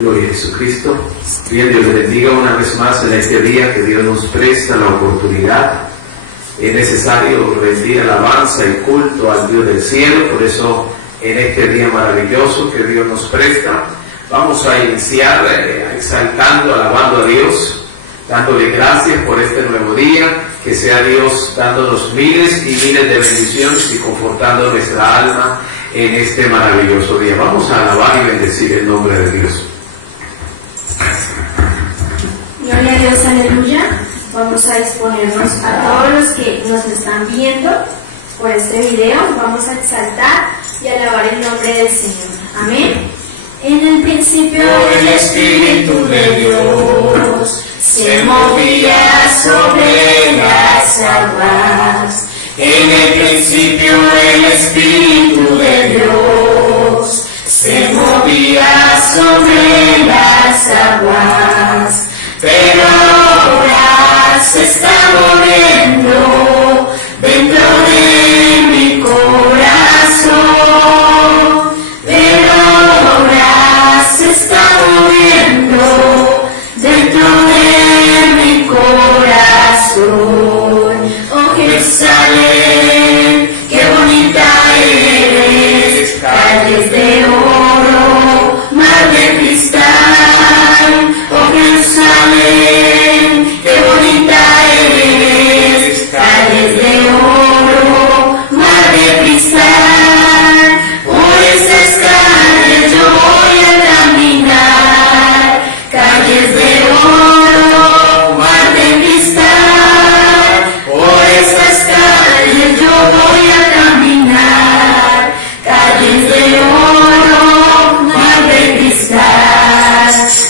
Gloria a Jesucristo. Bien, Dios le bendiga una vez más en este día que Dios nos presta la oportunidad. Es necesario rendir alabanza y culto al Dios del cielo, por eso en este día maravilloso que Dios nos presta, vamos a iniciar exaltando, alabando a Dios, dándole gracias por este nuevo día, que sea Dios dándonos miles y miles de bendiciones y confortando nuestra alma en este maravilloso día. Vamos a alabar y bendecir el nombre de Dios. Gloria a Dios, aleluya. Vamos a disponernos a todos los que nos están viendo por este video. Vamos a exaltar y alabar el nombre del Señor. Amén. En el principio el Espíritu de Dios se movía sobre las aguas. En el principio el Espíritu de Dios se movía sobre las aguas. Pero ahora se está moviendo dentro de mi corazón. Pero ahora se está moviendo dentro de mi corazón. Oh Jerusalén, qué bonita eres, calles de oro, mar de cristal. Oh Jerusalén, qué bonita eres, calles de oro, mar de cristal. Por esas calles yo voy a caminar, calles de oro, mar de cristal. Por esas calles yo voy a caminar, calles de oro, mar de cristal.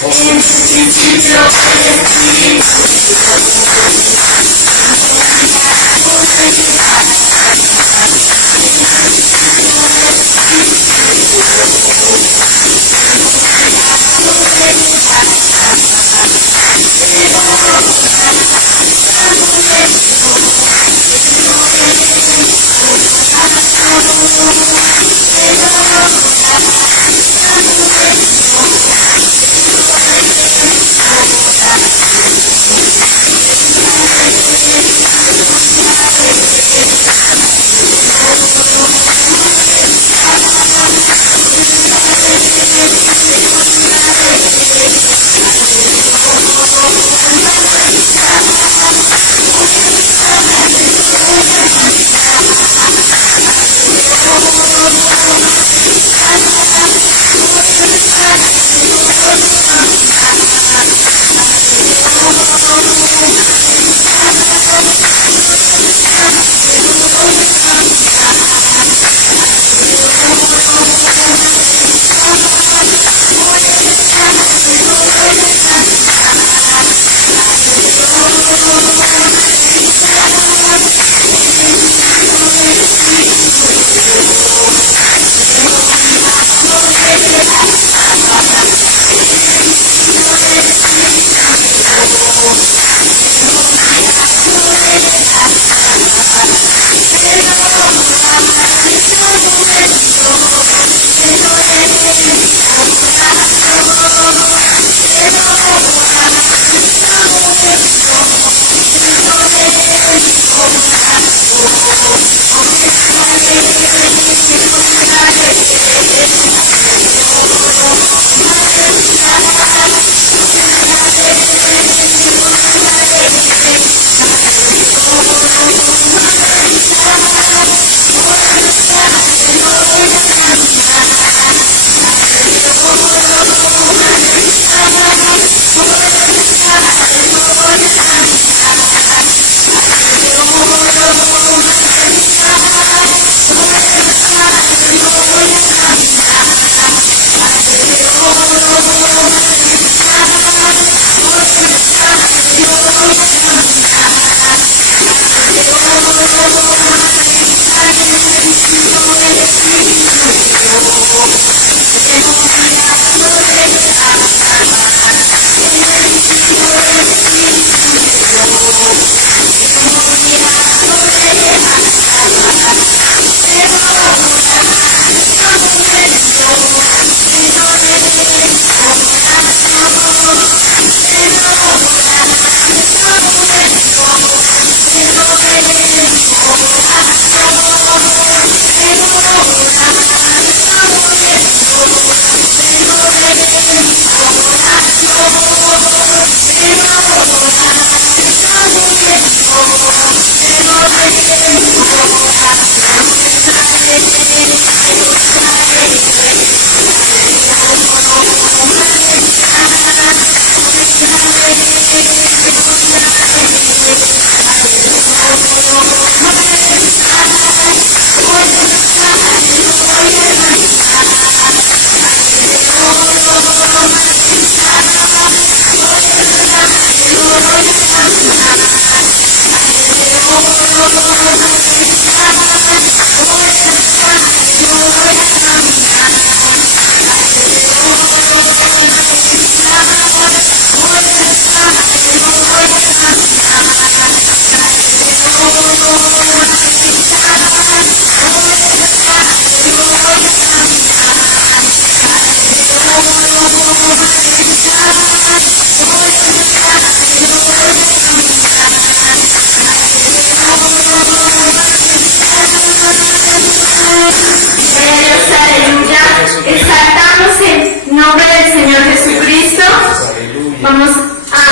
En el principio el Espíritu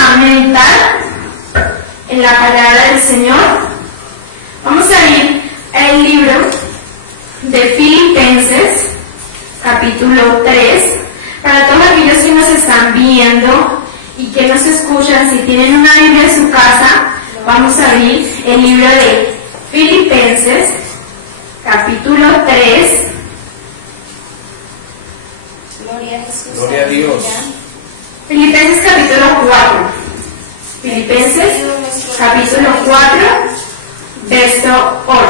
a meditar en la palabra del Señor. Vamos a ir al libro de Filipenses, capítulo 3. Para todos aquellos que nos están viendo y que nos escuchan, si tienen una Biblia en su casa, vamos a abrir el libro de Filipenses, capítulo 3. Gloria a Jesús. Gloria a Dios. Filipenses capítulo 4. Filipenses capítulo 4, verso 8.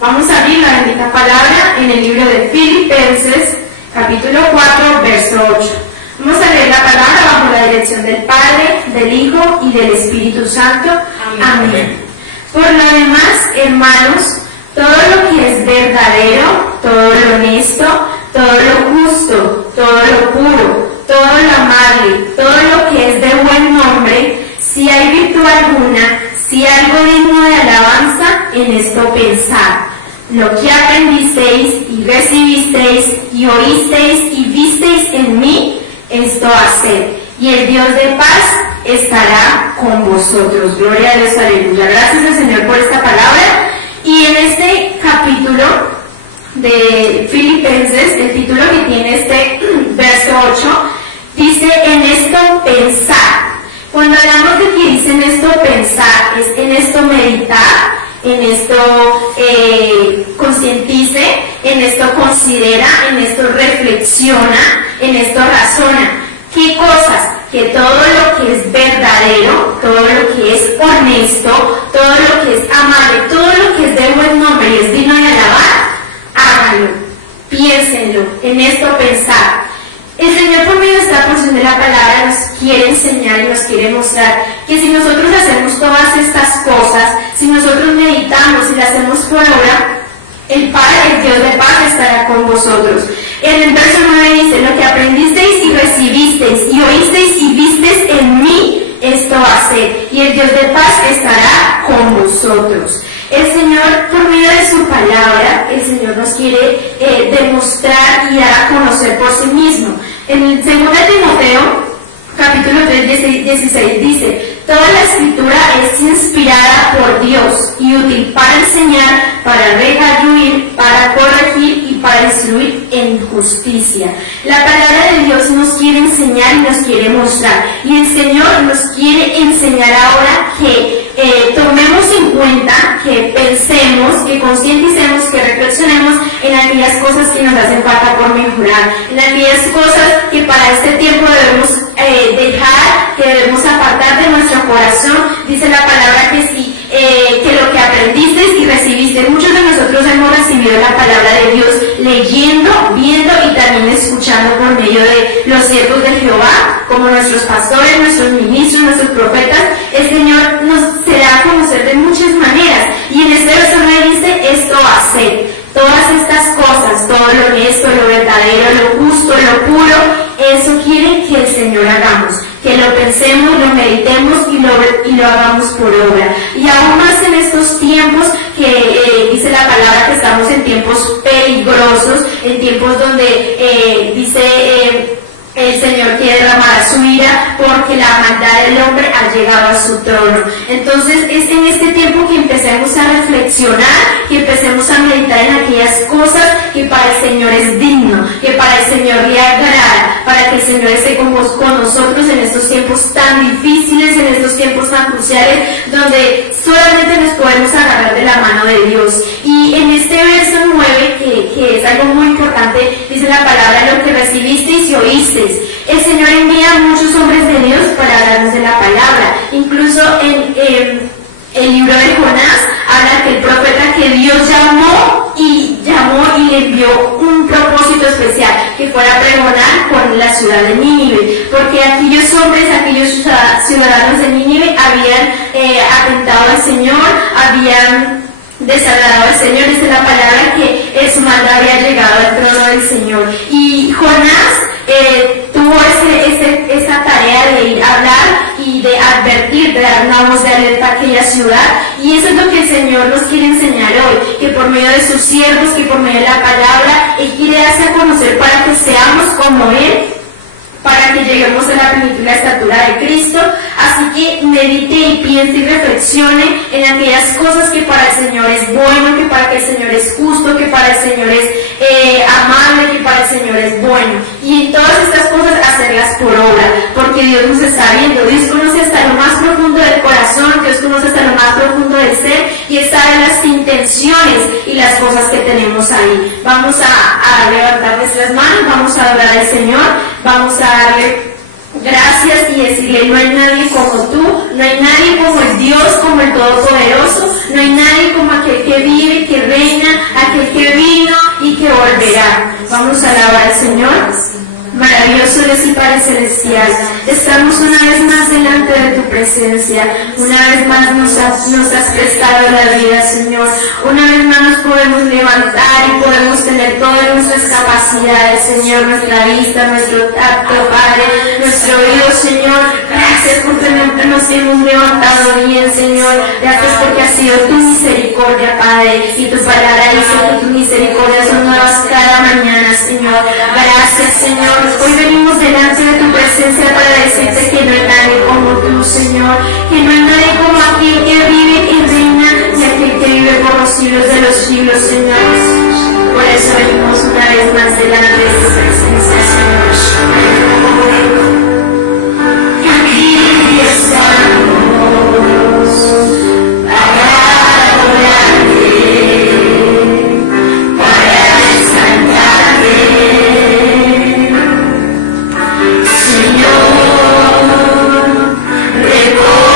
Vamos a abrir la bendita palabra en el libro de Filipenses capítulo 4, verso 8. Vamos a leer la palabra bajo la dirección del Padre, del Hijo y del Espíritu Santo. Amén. Por lo demás, hermanos, todo lo que es verdadero, todo lo honesto, todo lo justo, todo lo puro, todo lo amable, todo lo que es de buen nombre, si hay virtud alguna, si algo digno de alabanza, en esto pensad. Lo que aprendisteis y recibisteis y oísteis y visteis en mí, esto haced, y el Dios de paz estará con vosotros. Gloria a Dios, aleluya. Gracias al Señor por esta palabra. Y en este capítulo de Filipenses, el título que tiene este verso 8, dice: en esto pensar. Cuando hablamos de que dice en esto pensar, es en esto meditar, en esto concientice, en esto considera, en esto reflexiona, en esto razona. ¿Qué cosas? Que todo lo que es verdadero, todo lo que es honesto, todo lo que es amable, todo lo que es de buen nombre y es digno de alabar, háganlo, piénsenlo, en esto pensar. El Señor, por medio de esta porción de la palabra, nos quiere enseñar y nos quiere mostrar que si nosotros hacemos todas estas cosas, si nosotros meditamos y las hacemos por obra, el Padre, el Dios de paz, estará con vosotros. En el verso 9 dice: lo que aprendisteis y recibisteis y oísteis y visteis en mí, esto haced, y el Dios de paz estará con vosotros. El Señor, por medio de su palabra, el Señor nos quiere demostrar y dar a conocer por sí mismo. En el 2 Timoteo, capítulo 3, 16, dice: toda la escritura es inspirada por Dios y útil para enseñar, para redarguir, para corregir y para instruir en justicia. La palabra de Dios nos quiere enseñar y nos quiere mostrar. Y el Señor nos quiere enseñar ahora que tomemos en cuenta, que pensemos, que concienticemos, que reflexionemos en aquellas cosas que nos hacen falta por mejorar, en aquellas cosas que para este tiempo debemos dejar, que debemos apartar de nuestro corazón. Dice la palabra que sí, que lo que aprendiste y recibiste, muchos de nosotros hemos recibido la palabra de Dios leyendo, viendo y también escuchando por medio de los siervos de Jehová, como nuestros pastores, nuestros ministros, nuestros profetas. El Señor nos se da a conocer de muchas maneras, y en este verso me dice: esto hacer, todas estas cosas, todo lo honesto, lo verdadero, lo justo, lo puro, eso quiere que el Señor hagamos, que lo pensemos, lo meditemos y lo hagamos por obra. Y aún más en estos tiempos que dice la palabra que estamos en tiempos peligrosos, en tiempos donde dice el Señor quiere derramar su ira porque la maldad del hombre ha llegado a su trono. Entonces es en este tiempo que empecemos a reflexionar, que empecemos a meditar en aquellas cosas que para el Señor es digno, que para el Señor le agrada, para que el Señor esté con nosotros en estos tiempos tan difíciles, en estos tiempos tan cruciales, donde solamente nos podemos agarrar de la mano de Dios. Y en este verso 9, que es algo muy importante, dice la palabra: lo que recibisteis y oísteis. El Señor envía a muchos hombres de Dios para hablarnos de la palabra. Incluso en el libro de Jonás habla que el profeta que Dios llamó y le envió un propósito especial, que fuera a pregonar con la ciudad de Nínive, porque aquellos hombres, aquellos ciudadanos de Nínive habían atentado al Señor, habían desagradado al Señor. Dice la palabra que su maldad había llegado al trono del Señor. Y Jonás tuvo esa tarea de ir a hablar y de advertir, de dar una voz de alerta a aquella ciudad. Y eso es lo que el Señor nos quiere enseñar hoy, que por medio de sus siervos, que por medio de la palabra, Él quiere darse a conocer para que seamos como Él, para para que lleguemos a la plenitud y la estatura de Cristo. Así que medite y piense y reflexione en aquellas cosas que para el Señor es bueno, que para el Señor es justo, que para el Señor es amable, que para el Señor es bueno. Y en todas estas cosas hacerlas por obra, porque Dios nos está viendo. Dios conoce hasta lo más profundo del corazón, Dios conoce hasta lo más profundo del ser y Él sabe las intenciones y las cosas que tenemos ahí. Vamos a levantar nuestras manos, vamos a adorar al Señor, vamos a darle gracias y decirle: no hay nadie como tú, no hay nadie como el Dios, como el Todopoderoso, no hay nadie como aquel que vive, que reina, aquel que vino y que volverá. Vamos a alabar al Señor. Maravilloso Dios y Padre Celestial, estamos una vez más delante de tu presencia, una vez más nos has prestado la vida, Señor, una vez más nos podemos levantar y podemos tener todas nuestras capacidades, Señor, nuestra vista, nuestro tacto, Padre, nuestro oído, Señor. Gracias porque nos hemos levantado bien, Señor, gracias porque ha sido tu misericordia, Padre, y tu palabra dice que tus misericordias son nuevas cada mañana, Señor. Gracias, Señor. Hoy venimos delante de tu presencia para decirte que no hay nadie como tú, Señor, que no hay nadie como aquel que vive y reina y aquel que vive por los siglos de los siglos, Señor. Por eso venimos una vez más delante de tu presencia, Señor. Aquí estamos para adorarte, para exaltarte. Reconocemos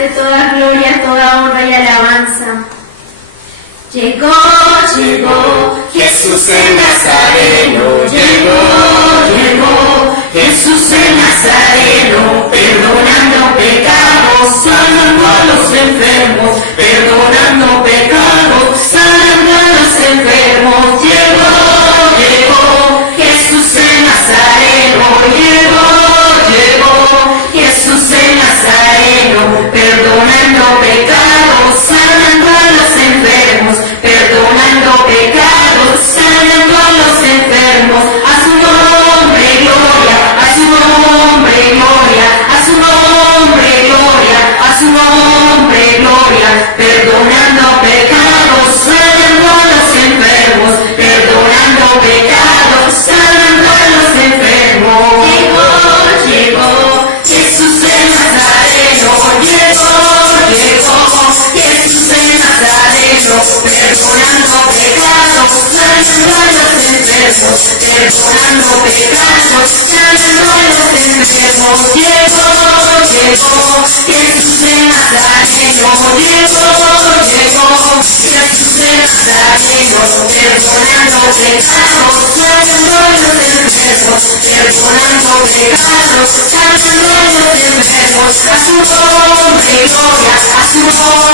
darte toda gloria, toda honra y alabanza. Llegó, llegó Jesús el Nazareno, llegó Jesús el Nazareno, perdonando pecados, sanando a los enfermos, perdonando pecados, sanando a los enfermos. Llegó Jesús el Nazareno, llegó Jesús el Nazareno, perdonando pecados, sanando a los enfermos, perdonando pecados, sanando a los enfermos. A su nombre gloria, a su nombre gloria, a su nombre gloria, a su nombre gloria, perdonando pecados, sanando a los enfermos, perdonando pecados, sanando a los enfermos. Llegó Jesús el Nazareno, llegó Jesús el Nazareno, perdonando pecados, sanando a los enfermos, perdonando pecados, sanando a los enfermos. Llegó Jesús el Nazareno, llegó Jesús el Nazareno, perdonando pecados, sanando a los enfermos, perdonando pecados, sanando a los enfermos. A su nombre gloria, a su nombre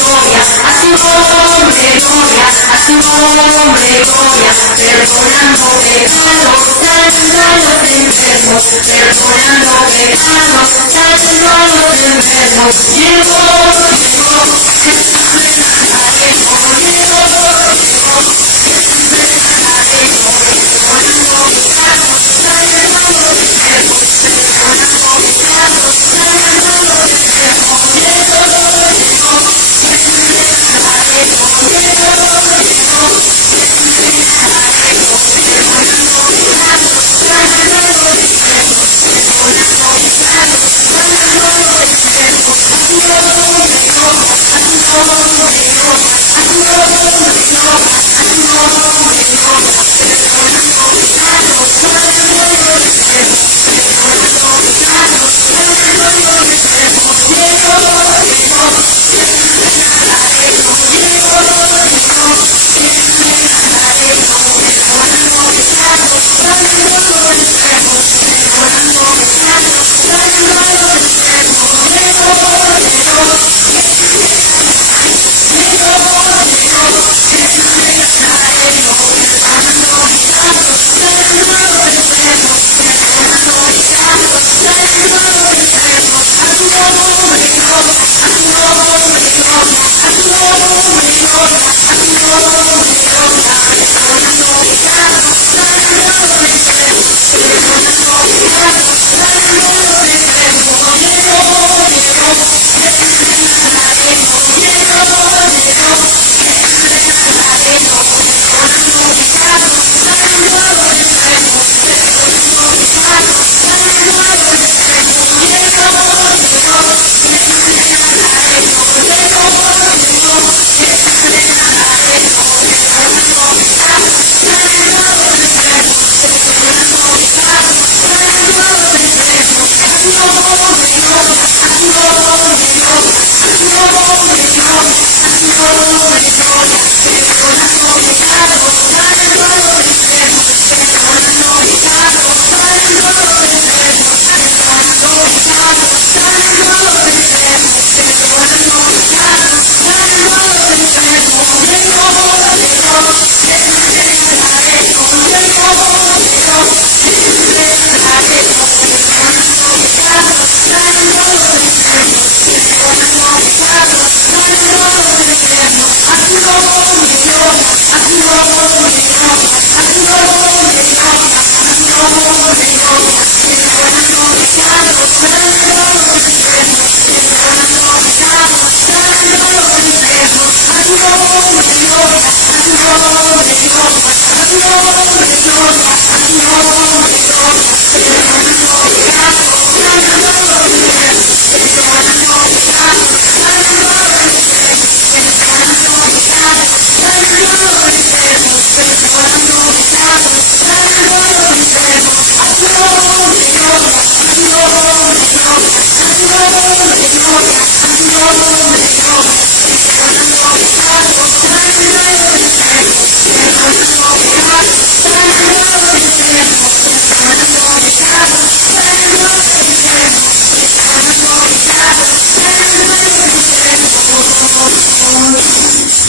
gloria, a su nombre gloria, a su nombre gloria, perdonando pecados, sanando a los enfermos, perdonando pecados, sanando a los enfermos.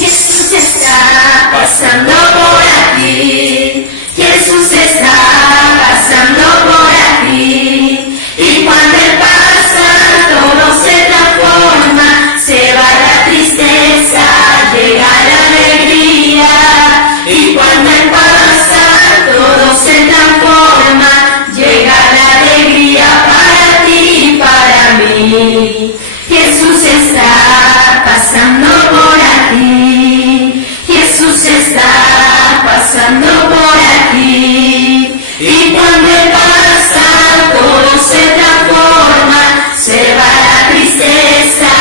Jesús está pasando por aquí, Jesús está pasando por aquí, y cuando Él pasa todo se transforma, se va la tristeza, llega la alegría, y cuando Él pasa todo se transforma, llega la alegría para ti y para mí. Jesús está pasando por aquí, Jesús está pasando por aquí, y cuando Él pasa todo se transforma, se va la tristeza,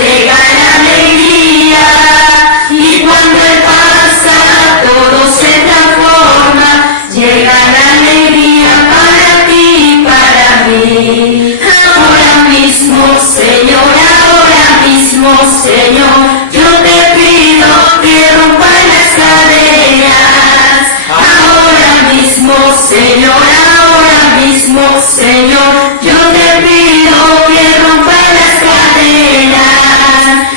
llega la alegría, y cuando Él pasa todo se transforma, llega la alegría para ti y para mí. Ahora mismo, Señor, ahora mismo, Señor, yo te pido que rompas las cadenas. Ahora mismo, Señor, ahora mismo, Señor, yo te pido que rompas las cadenas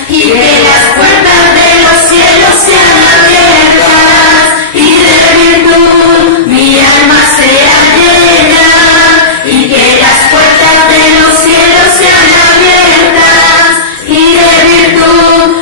y que las puertas de los cielos sean abiertas y de virtud mi alma sea llena, y que las puertas de los cielos sean abiertas y de virtud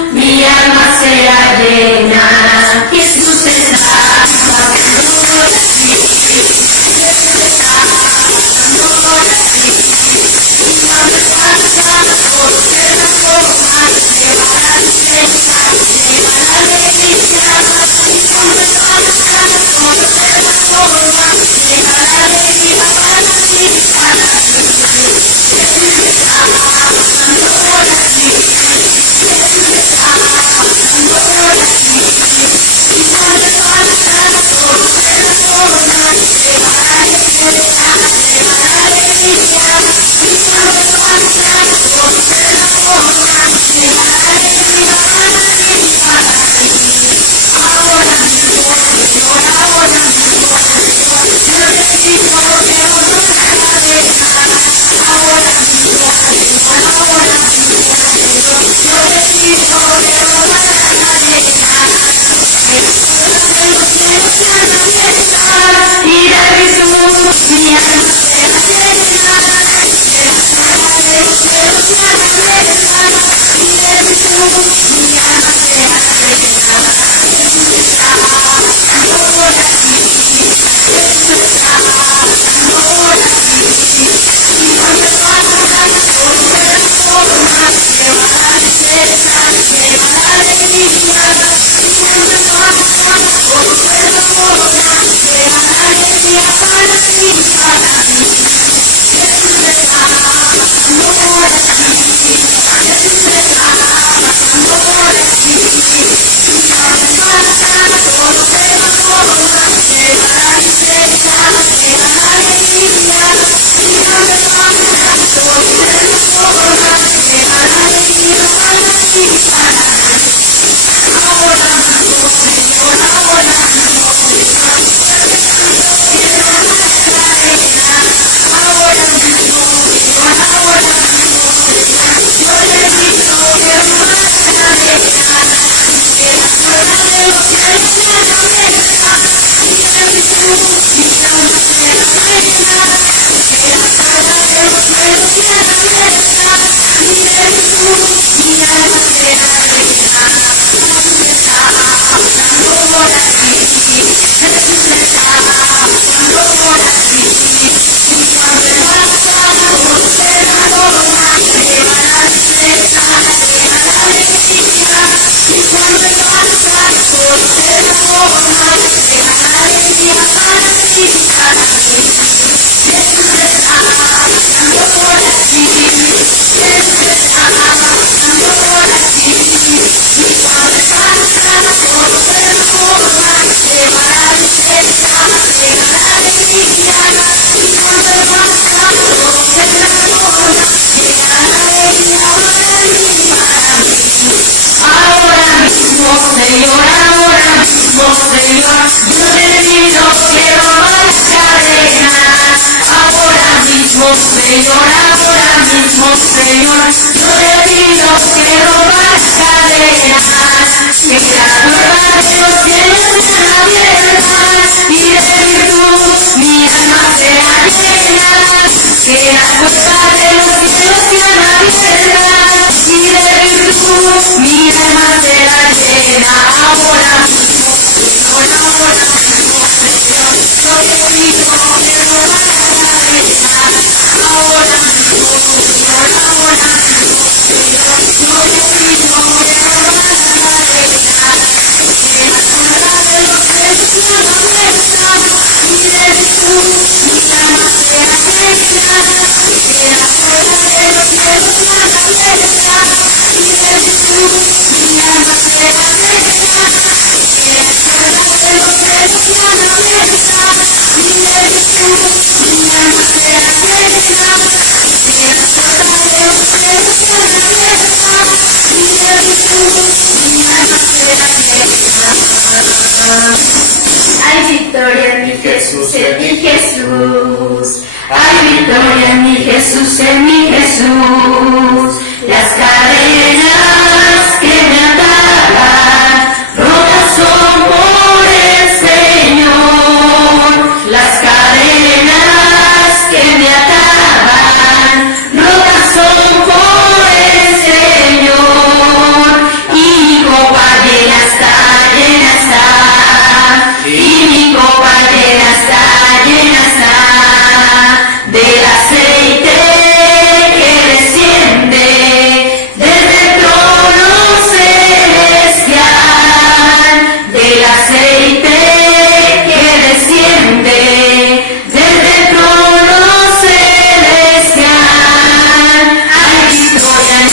Jesús, en mi Jesús, las cadenas que me ataban, rotas son por el Señor. Las cadenas que me ataban, rotas son por el Señor. Y mi copa llena está, y mi copa llena está, del aceite que desciende desde el trono celestial, del aceite que desciende desde el trono celestial. Hay victoria en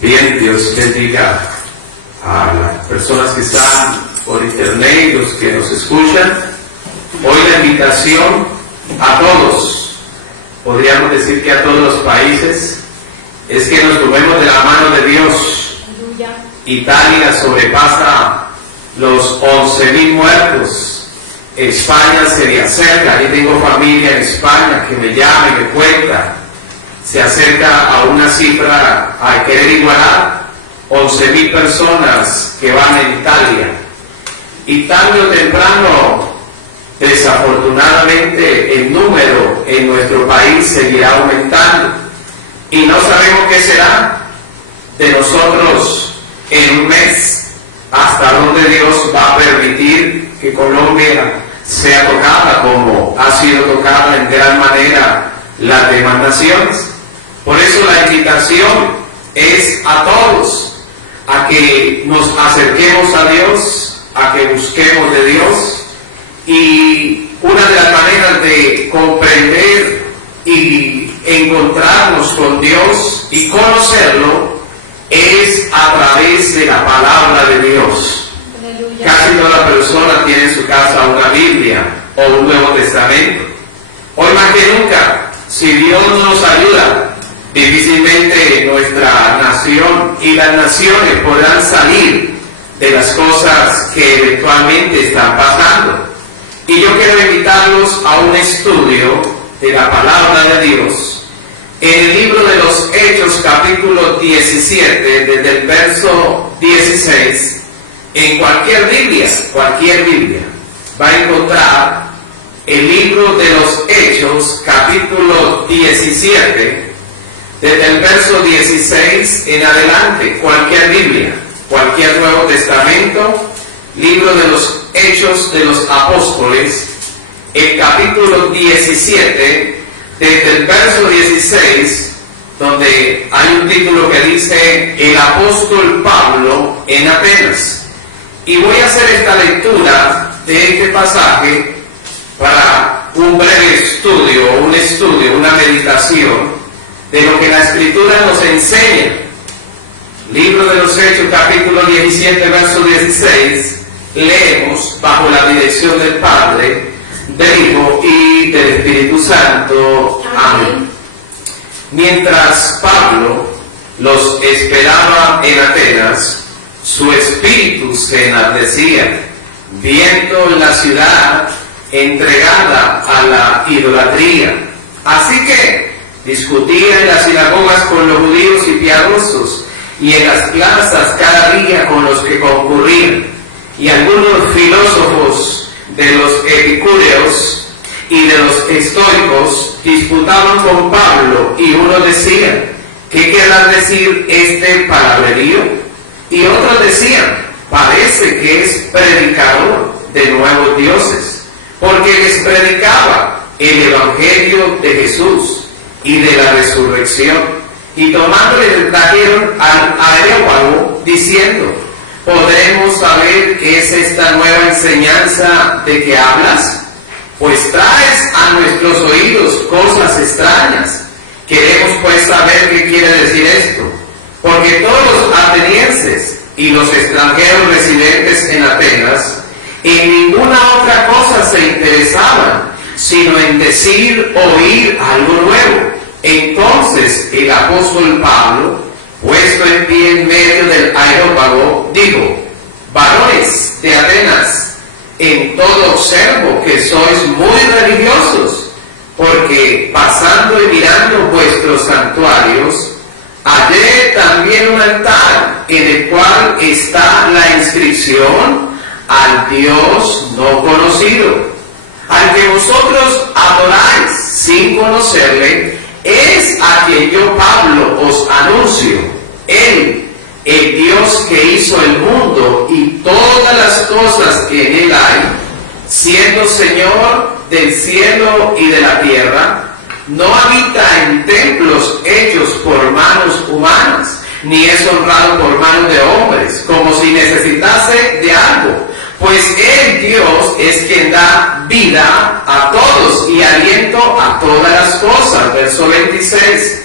Bien, Dios bendiga a las personas que están por internet y los que nos escuchan. Hoy la invitación a todos, podríamos decir que a todos los países, es que nos tomemos de la mano de Dios. Italia sobrepasa los 11.000 muertos. España se le acerca, yo tengo familia en España que me llama y me cuenta, se acerca a una cifra a querer igualar 11.000 personas que van en Italia. Y tarde o temprano, desafortunadamente, el número en nuestro país seguirá aumentando. Y no sabemos qué será de nosotros en un mes, hasta dónde Dios va a permitir que Colombia sea tocada como ha sido tocada en gran manera las demás naciones. Por eso la invitación es a todos a que nos acerquemos a Dios, a que busquemos de Dios, y una de las maneras de comprender y encontrarnos con Dios y conocerlo es a través de la palabra de Dios. Biblia o un Nuevo Testamento. Hoy más que nunca, si Dios no nos ayuda, difícilmente nuestra nación y las naciones podrán salir de las cosas que eventualmente están pasando. Y yo quiero invitarlos a un estudio de la palabra de Dios en el libro de los Hechos, capítulo 17, desde el verso 16. En cualquier Biblia va a encontrar el libro de los Hechos, capítulo 17, desde el verso 16 en adelante. Cualquier Biblia, cualquier Nuevo Testamento, libro de los Hechos de los Apóstoles, el capítulo 17, desde el verso 16, donde hay un título que dice El apóstol Pablo en Atenas. Y voy a hacer esta lectura de este pasaje para un breve estudio, una meditación de lo que la Escritura nos enseña. Libro de los Hechos, capítulo 17, verso 16, leemos bajo la dirección del Padre, del Hijo y del Espíritu Santo. Amén. Mientras Pablo los esperaba en Atenas, su espíritu se enardecía, viendo la ciudad entregada a la idolatría. Así que discutía en las sinagogas con los judíos y piadosos, y en las plazas cada día con los que concurrían. Y algunos filósofos de los epicúreos y de los estoicos disputaban con Pablo, y uno decía: ¿qué querrá decir este palabrerío? Y otros decían: parece que es predicador de nuevos dioses, porque les predicaba el evangelio de Jesús y de la resurrección. Y tomándole le trajeron al Areópago, diciendo: ¿podremos saber qué es esta nueva enseñanza de que hablas? Pues traes a nuestros oídos cosas extrañas. Queremos pues saber qué quiere decir esto, porque todos los atenienses y los extranjeros residentes en Atenas en ninguna otra cosa se interesaban, sino en decir, oír algo nuevo. Entonces el apóstol Pablo, puesto en pie en medio del Areópago, dijo: varones de Atenas, en todo observo que sois muy religiosos, porque pasando y mirando vuestros santuarios, hallé también un altar en el cual está la inscripción: al Dios no conocido. Al que vosotros adoráis sin conocerle, es a quien yo, Pablo, os anuncio. Él, el Dios que hizo el mundo y todas las cosas que en él hay, siendo Señor del cielo y de la tierra, no habita en templos hechos por manos humanas, ni es honrado por manos de hombres, como si necesitase de algo, pues el Dios es quien da vida a todos y aliento a todas las cosas. Verso 26.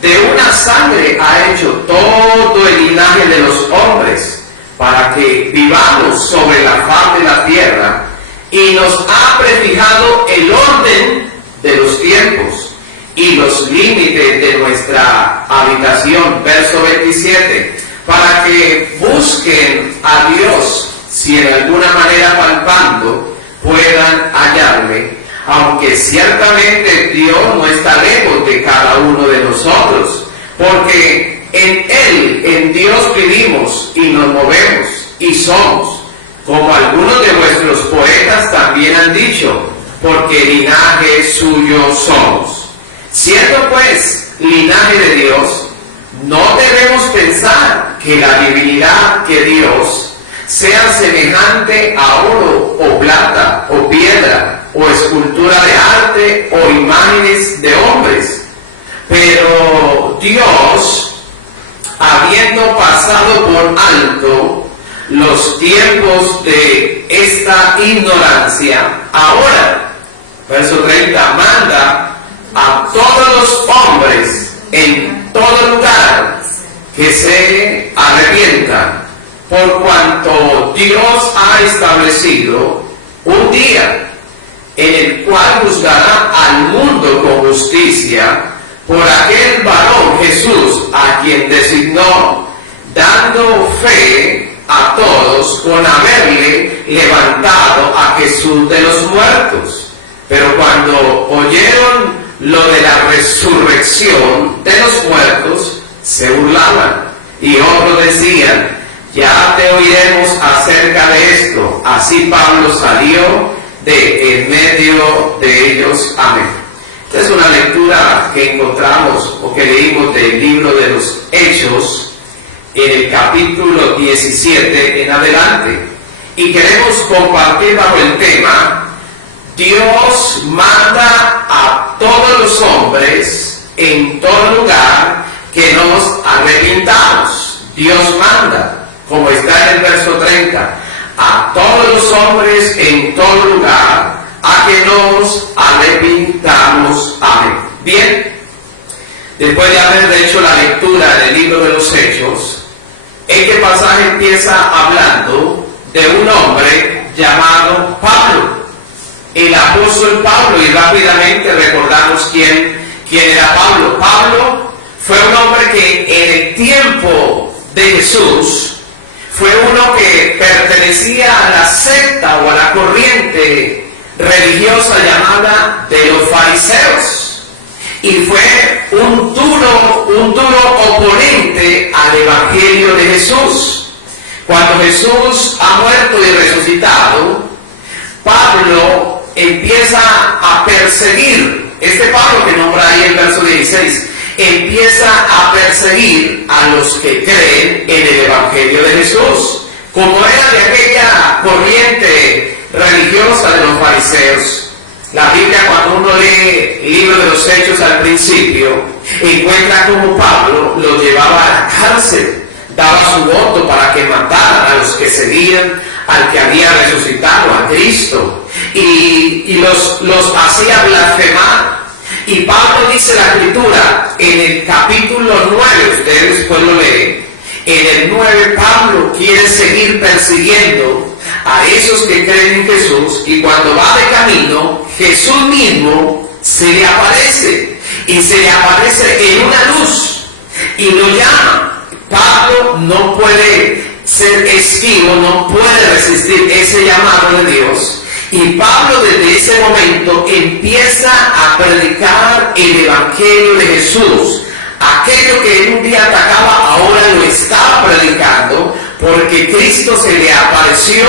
De una sangre ha hecho todo el linaje de los hombres, para que vivamos sobre la faz de la tierra, y nos ha prefijado el orden de los tiempos y los límites de nuestra habitación. Verso 27. Para que busquen a Dios, si en alguna manera palpando puedan hallarle, aunque ciertamente Dios no está lejos de cada uno de nosotros, porque en Él, en Dios vivimos y nos movemos y somos, como algunos de vuestros poetas también han dicho, porque linaje suyo somos. Siendo pues linaje de Dios, no debemos pensar que la divinidad que Dios sea semejante a oro o plata o piedra o escultura de arte o imágenes de hombres. Pero Dios, habiendo pasado por alto los tiempos de esta ignorancia, ahora, verso 30, manda a todos los hombres en todo lugar que se arrepientan, por cuanto Dios ha establecido un día en el cual juzgará al mundo con justicia por aquel varón Jesús a quien designó, dando fe a todos con haberle levantado a Jesús de los muertos. Pero cuando oyeron lo de la resurrección de los muertos, se burlaban, y otros decían: ya te oiremos acerca de esto. Así Pablo salió de en medio de ellos. Amén. Esta es una lectura que encontramos o que leímos del libro de los Hechos en el capítulo 17 en adelante, y queremos compartir bajo el tema: Dios manda a todos los hombres en todo lugar que nos arrepintamos. Dios manda, como está en el verso 30, a todos los hombres en todo lugar a que nos arrepintamos. Amén. Bien, después de haber hecho la lectura del libro de los Hechos, este pasaje empieza hablando de un hombre llamado Pablo, el apóstol Pablo, y rápidamente recordamos quién era Pablo. Pablo fue un hombre que en el tiempo de Jesús fue uno que pertenecía a la secta o a la corriente religiosa llamada de los fariseos, y fue un duro oponente al evangelio de Jesús. Cuando Jesús ha muerto y resucitado, Pablo empieza a perseguir, este Pablo que nombra ahí el verso 16, empieza a perseguir a los que creen en el evangelio de Jesús. Como era de aquella corriente religiosa de los fariseos, la Biblia, cuando uno lee el libro de los Hechos al principio, encuentra como Pablo lo llevaba a la cárcel, daba su voto para que mataran a los que seguían al que había resucitado, a Cristo, y los hacía blasfemar. Y Pablo dice la Escritura en el capítulo 9, ustedes después lo leen, en el 9 Pablo quiere seguir persiguiendo a esos que creen en Jesús, y cuando va de camino, Jesús mismo se le aparece, y se le aparece en una luz, y lo llama. Pablo no puede ser esquivo, no puede resistir ese llamado de Dios. Y Pablo desde ese momento empieza a predicar el evangelio de Jesús. Aquello que en un día atacaba, ahora lo está predicando, porque Cristo se le apareció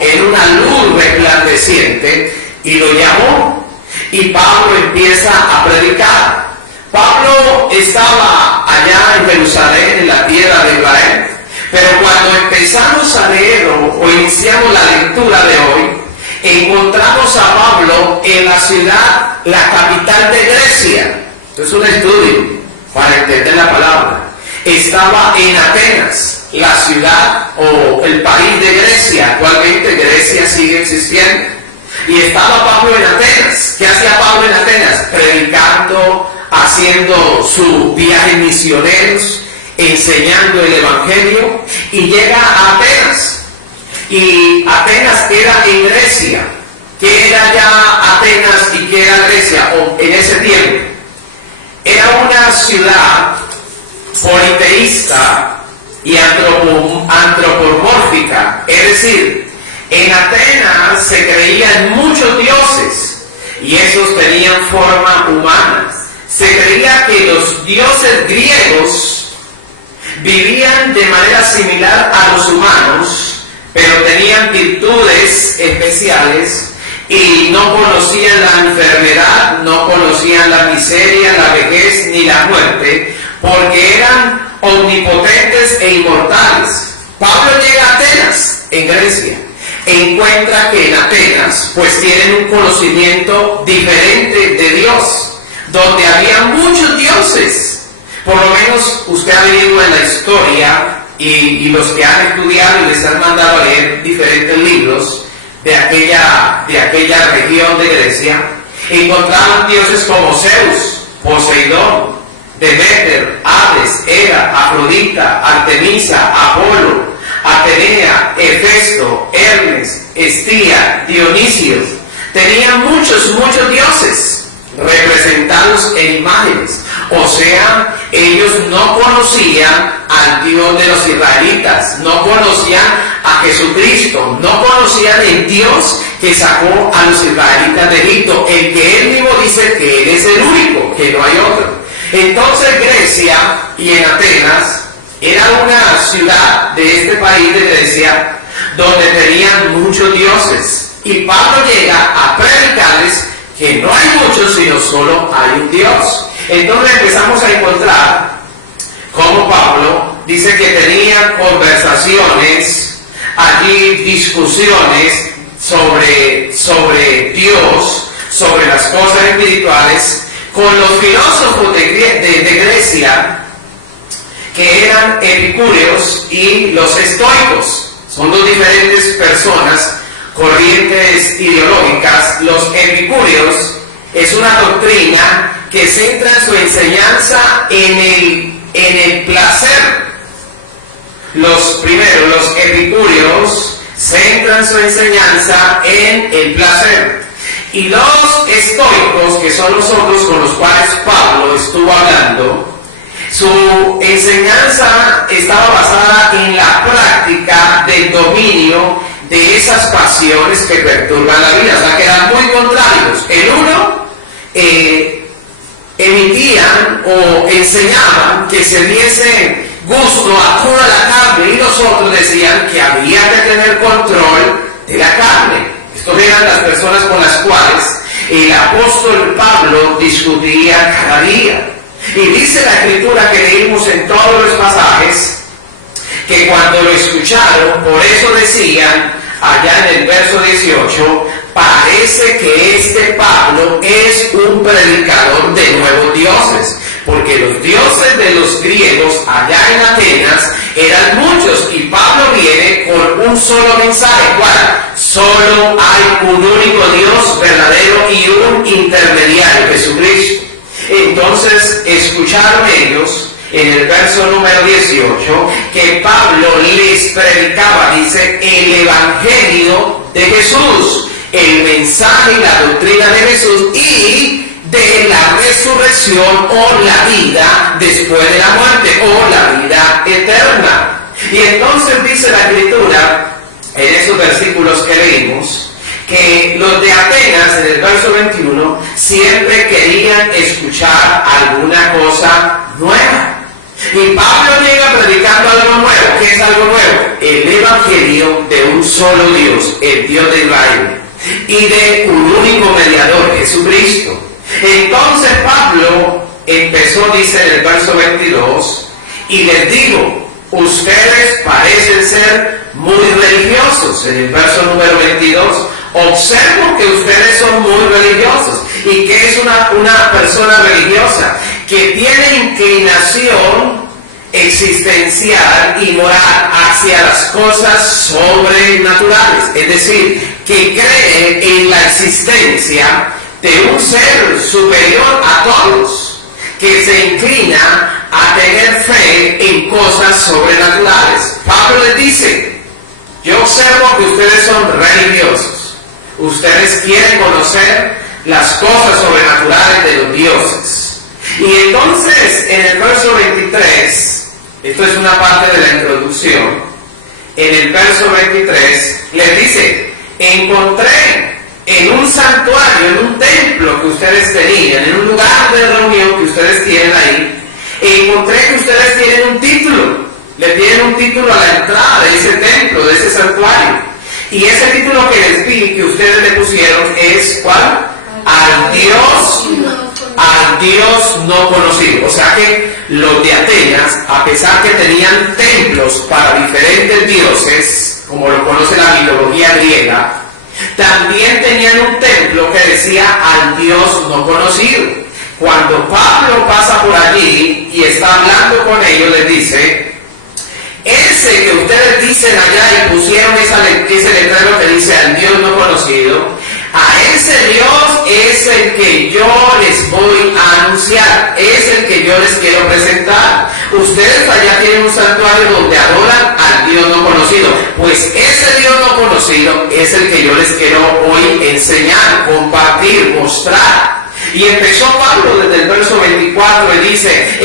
en una luz resplandeciente y lo llamó. Y Pablo empieza a predicar. Pablo estaba allá en Jerusalén, en la tierra de Israel, pero cuando empezamos a leer o iniciamos la lectura de hoy, encontramos a Pablo en la ciudad, la capital de Grecia. Esto es un estudio para entender la palabra. Estaba en Atenas, la ciudad o el país de Grecia. Actualmente Grecia sigue existiendo. Y estaba Pablo en Atenas. ¿Qué hacía Pablo en Atenas? Predicando, haciendo sus viajes misioneros, enseñando el evangelio, y llega a Atenas. Y Atenas queda en Grecia. ¿Qué era ya Atenas y qué era Grecia en ese tiempo? Era una ciudad politeísta y antropomórfica. Es decir, en Atenas se creían muchos dioses y esos tenían forma humana. Se creía que los dioses griegos vivían de manera similar a los humanos, pero tenían virtudes especiales y no conocían la enfermedad, no conocían la miseria, la vejez ni la muerte, porque eran omnipotentes e inmortales. Pablo llega a Atenas, en Grecia, encuentra que en Atenas pues tienen un conocimiento diferente de Dios, donde había muchos dioses. Por lo menos usted ha leído en la historia, y los que han estudiado y les han mandado a leer diferentes libros de aquella región de Grecia, encontraban dioses como Zeus, Poseidón, Deméter, Hades, Hera, Afrodita, Artemisa, Apolo, Atenea, Hefesto, Hermes, Estía, Dionisio, tenían muchos dioses representados en imágenes. O sea, ellos no conocían al Dios de los israelitas, no conocían a Jesucristo, no conocían el Dios que sacó a los israelitas de Egipto, el que él mismo dice que él es el único, que no hay otro. Entonces Grecia y en Atenas era una ciudad de este país de Grecia donde tenían muchos dioses. Y Pablo llega a predicarles que no hay muchos, sino solo hay un Dios. Entonces empezamos a encontrar cómo Pablo dice que tenía conversaciones, allí discusiones sobre Dios, sobre las cosas espirituales, con los filósofos de Grecia, que eran epicúreos y los estoicos. Son dos diferentes personas, corrientes ideológicas. Los epicúreos es una doctrina que centra su enseñanza en el placer. Los epicúreos centran su enseñanza en el placer. Y los estoicos, que son los otros con los cuales Pablo estuvo hablando, su enseñanza estaba basada en la práctica del dominio de esas pasiones que perturban la vida. O sea, que eran muy contrarios. El uno emitían o enseñaban que se diese gusto a toda la carne, y los otros decían que había que tener control de la carne. Estos eran las personas con las cuales el apóstol Pablo discutía cada día. Y dice la escritura que leímos en todos los pasajes que cuando lo escucharon, por eso decían allá en el verso 18, parece que este Pablo es un predicador de nuevos dioses, porque los dioses de los griegos allá en Atenas eran muchos, y Pablo viene con un solo mensaje. ¿Cuál? Solo hay un único Dios verdadero y un intermediario, Jesucristo. Entonces escucharon ellos en el verso número 18 que Pablo les predicaba, dice, el evangelio de Jesús, el mensaje y la doctrina de Jesús y de la resurrección o la vida después de la muerte o la vida eterna. Y entonces dice la escritura en esos versículos que leímos que los de Atenas, en el verso 21, siempre querían escuchar alguna cosa nueva. Y Pablo llega predicando algo nuevo. ¿Qué es algo nuevo? El evangelio de un solo Dios, el Dios de Israel, y de un único mediador, Jesucristo. Entonces Pablo empezó, dice en el verso 22, y les digo, ustedes parecen ser muy religiosos. En el verso número 22, observo que ustedes son muy religiosos. ¿Y qué es una persona religiosa? Que tiene inclinación existencial y moral hacia las cosas sobrenaturales. Es decir, que cree en la existencia de un ser superior a todos, que se inclina a tener fe en cosas sobrenaturales. Pablo les dice, yo observo que ustedes son religiosos. Ustedes quieren conocer las cosas sobrenaturales de los dioses. Y entonces, en el verso 23, esto es una parte de la introducción, en el verso 23, les dice, encontré en un santuario, en un templo que ustedes tenían, en un lugar de reunión que ustedes tienen ahí, encontré que ustedes tienen un título, le tienen un título a la entrada de ese templo, de ese santuario. Y ese título que les vi, que ustedes le pusieron, es ¿cuál? Al Dios no conocido. O sea que los de Atenas, a pesar que tenían templos para diferentes dioses, como lo conoce la mitología griega, también tenían un templo que decía al Dios no conocido. Cuando Pablo pasa por allí y está hablando con ellos, les dice, ese que ustedes dicen allá y pusieron ese letrero que dice al Dios no conocido, a ese Dios es el que yo les voy a anunciar, es el que yo les quiero presentar. ustedes allá tienen un santuario donde adoran al Dios no conocido. Pues ese Dios no conocido es el que yo les quiero hoy enseñar, compartir, mostrar. Y empezó Pablo desde el verso 24 y dice,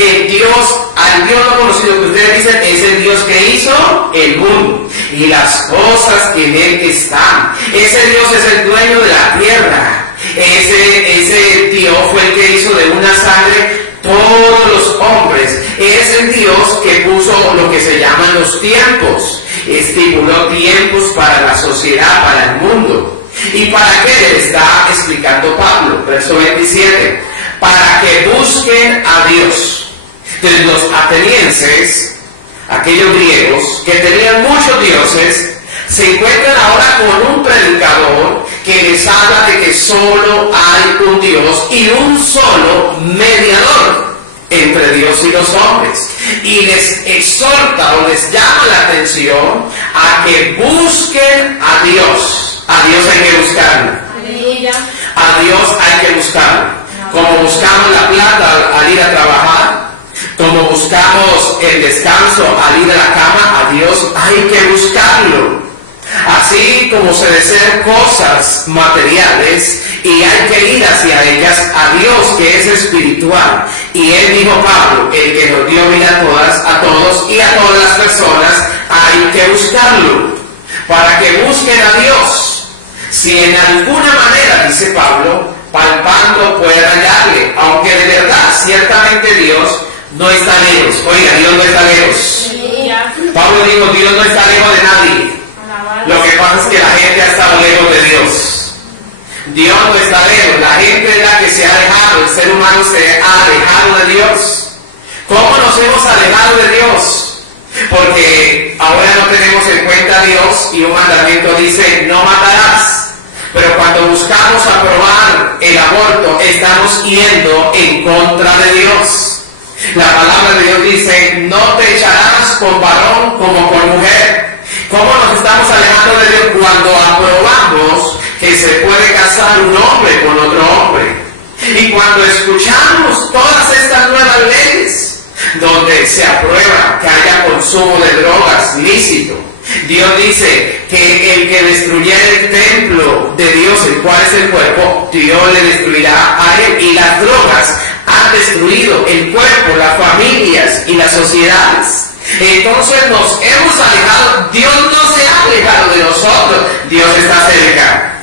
al Dios no conocido que ustedes dicen, es el Dios que hizo el mundo y las cosas que en él están. Ese Dios es el dueño de la tierra. Ese Dios fue el que hizo de una sangre todos los hombres. Es el Dios que puso lo que se llaman los tiempos. Estipuló tiempos para la sociedad, para el mundo. ¿Y para qué le está explicando Pablo? Verso 27. Para que busquen a Dios. Entonces los atenienses, aquellos griegos que tenían muchos dioses, se encuentran ahora con un predicador que les habla de que solo hay un Dios y un solo mediador entre Dios y los hombres. Y les exhorta o les llama la atención a que busquen a Dios. A Dios hay que buscarlo. A Dios hay que buscarlo. Como buscamos la plata al ir a trabajar, como buscamos el descanso al ir a la cama, a Dios hay que buscarlo. Así como se desean cosas materiales y hay que ir hacia ellas, a Dios que es espiritual. Y él dijo, Pablo, el que nos dio vida a todos y a todas las personas, hay que buscarlo. Para que busquen a Dios. Si en alguna manera, dice Pablo, palpando pueden hallarle, aunque de verdad, ciertamente Dios no está lejos. Oiga, Dios no está lejos. Pablo dijo, Dios no está lejos de nadie. Lo que pasa es que la gente ha estado lejos de Dios. Dios no está lejos, la gente es la que se ha alejado, el ser humano se ha alejado de Dios. ¿Cómo nos hemos alejado de Dios? Porque ahora no tenemos en cuenta a Dios y un mandamiento dice, no matarás. Pero cuando buscamos aprobar el aborto, estamos yendo en contra de Dios. La palabra de Dios dice, no te echarás con varón como con mujer. ¿Cómo nos estamos alejando de Dios? Cuando aprobamos que se puede casar un hombre con otro hombre. Y cuando escuchamos todas estas nuevas leyes, donde se aprueba que haya consumo de drogas lícito. Dios dice que el que destruyera el templo de Dios, el cual es el cuerpo, Dios le destruirá a él. Y las drogas han destruido el cuerpo, las familias y las sociedades. Entonces nos hemos alejado. Dios no se ha alejado de nosotros. Dios está cerca.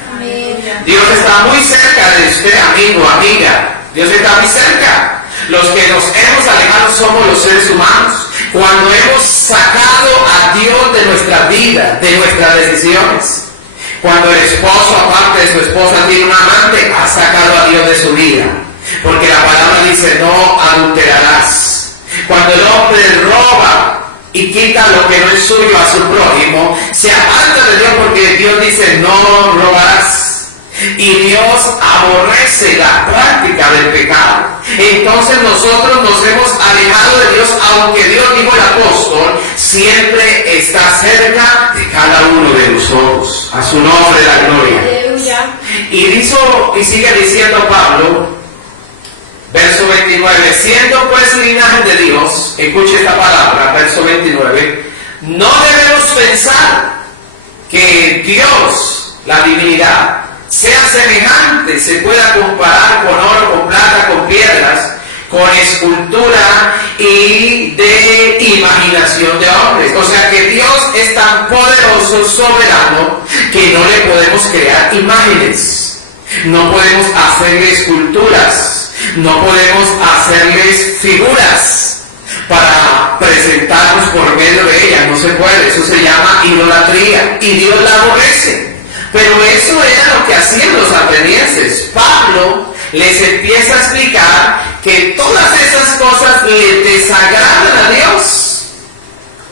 Dios está muy cerca de usted, amigo, amiga. Dios está muy cerca. Los que nos hemos alejado somos los seres humanos. Cuando hemos sacado a Dios de nuestra vida, de nuestras decisiones. Cuando el esposo, aparte de su esposa, tiene un amante, ha sacado a Dios de su vida. Porque la palabra dice, no adulterarás. Cuando el hombre roba y quita lo que no es suyo a su prójimo, se aparta de Dios porque Dios dice, no robarás. Y Dios aborrece la práctica del pecado. Entonces nosotros nos hemos alejado de Dios, aunque Dios, dijo el apóstol, siempre está cerca de cada uno de nosotros. A su nombre la gloria. Aleluya. Y sigue diciendo Pablo, verso 29, siendo pues linaje de Dios, escuche esta palabra, verso 29, no debemos pensar que Dios, la divinidad, sea semejante, se pueda comparar con oro, con plata, con piedras, con escultura y de imaginación de hombres. O sea que Dios es tan poderoso, soberano, que no le podemos crear imágenes, no podemos hacerle esculturas, no podemos hacerles figuras para presentarnos por medio de ellas, no se puede. Eso se llama idolatría y Dios la aborrece. Pero eso era lo que hacían los atenienses. Pablo les empieza a explicar que todas esas cosas le desagradan a Dios.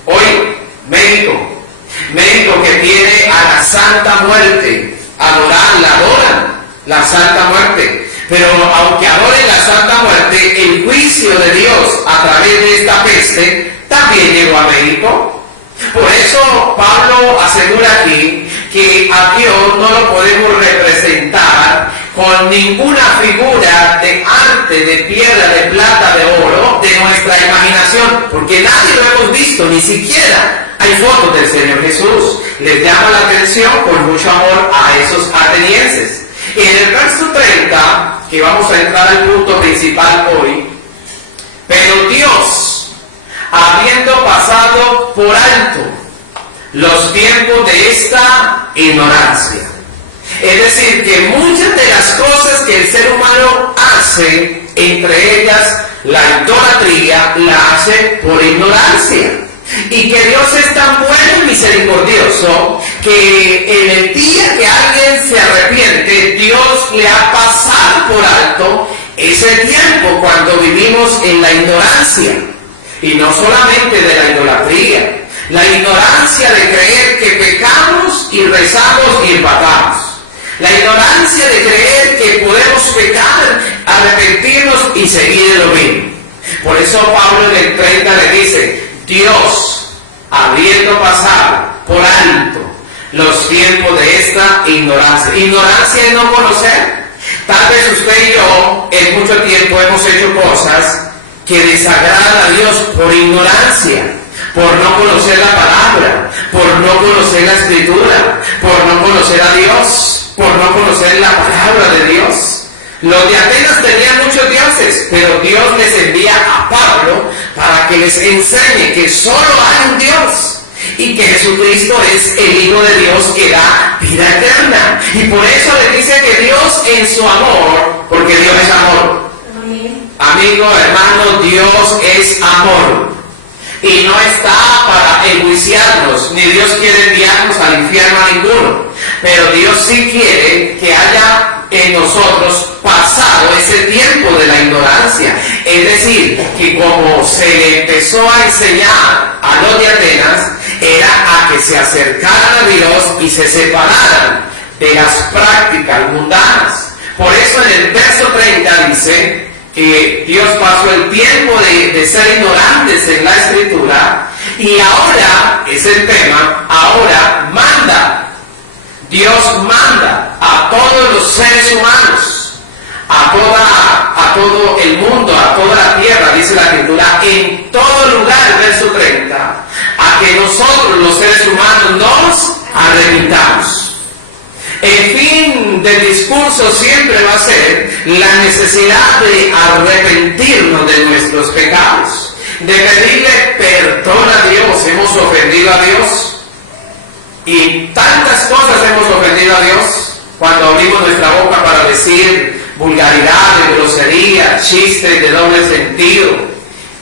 Hoy, México que tiene a la Santa Muerte, adoran la Santa Muerte. Pero aunque adoren la Santa Muerte, el juicio de Dios a través de esta peste también llegó a México. Por eso Pablo asegura aquí que a Dios no lo podemos representar con con ninguna figura de arte, de piedra, de plata, de oro, de nuestra imaginación, porque nadie lo hemos visto, ni siquiera hay fotos del Señor Jesús. Les llama la atención con mucho amor a esos atenienses. Y en el verso 30, que vamos a entrar al punto principal hoy, pero Dios, habiendo pasado por alto los tiempos de esta ignorancia, es decir, que muchas de las cosas que el ser humano hace, entre ellas la idolatría, la hace por ignorancia. Y que Dios es tan bueno y misericordioso que en el día que alguien se arrepiente, Dios le ha pasado por alto ese tiempo cuando vivimos en la ignorancia. Y no solamente de la idolatría, la ignorancia de creer que pecamos y rezamos y empatamos. La ignorancia de creer que podemos pecar, arrepentirnos y seguir lo mismo. Por eso Pablo en el 30 le dice, Dios, habiendo pasado por alto los tiempos de esta ignorancia. Ignorancia es no conocer. Tal vez usted y yo en mucho tiempo hemos hecho cosas que desagradan a Dios por ignorancia, por no conocer la palabra, por no conocer la escritura, por no conocer a Dios, por no conocer la palabra de Dios. Los de Atenas tenían muchos dioses, pero Dios les envía a Pablo para que les enseñe que solo hay un Dios y que Jesucristo es el Hijo de Dios que da vida eterna. Y por eso le dice que Dios en su amor, porque Dios es amor. Amigo, hermano, Dios es amor. Y no está para enjuiciarnos, ni Dios quiere enviarnos al infierno a ninguno. Pero Dios sí quiere que haya en nosotros pasado ese tiempo de la ignorancia. Es decir, que como se le empezó a enseñar a los de Atenas, era a que se acercaran a Dios y se separaran de las prácticas mundanas. Por eso en el verso 30 dice que Dios pasó el tiempo de ser ignorantes en la escritura y ahora, es el tema, ahora manda. Dios manda a todos los seres humanos, a todo el mundo, a toda la tierra, dice la escritura, en todo lugar, verso 30, a que nosotros los seres humanos nos arrepintamos. El fin del discurso siempre va a ser la necesidad de arrepentirnos de nuestros pecados, de pedirle perdón a Dios. Hemos ofendido a Dios y tantas cosas hemos ofendido a Dios cuando abrimos nuestra boca para decir vulgaridades, groserías, chistes de doble sentido,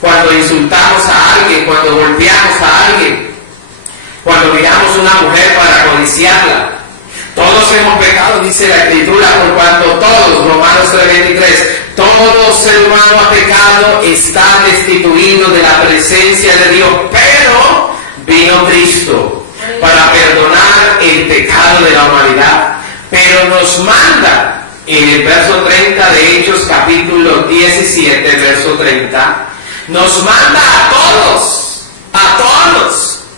cuando insultamos a alguien, cuando golpeamos a alguien, cuando miramos a una mujer para codiciarla. Todos hemos pecado, dice la escritura, por cuanto todos, Romanos 3:23, todo ser humano ha pecado, está destituido de la presencia de Dios, pero vino Cristo para perdonar el pecado de la humanidad. Pero nos manda, en el verso 30 de Hechos capítulo 17, verso 30, nos manda a todos,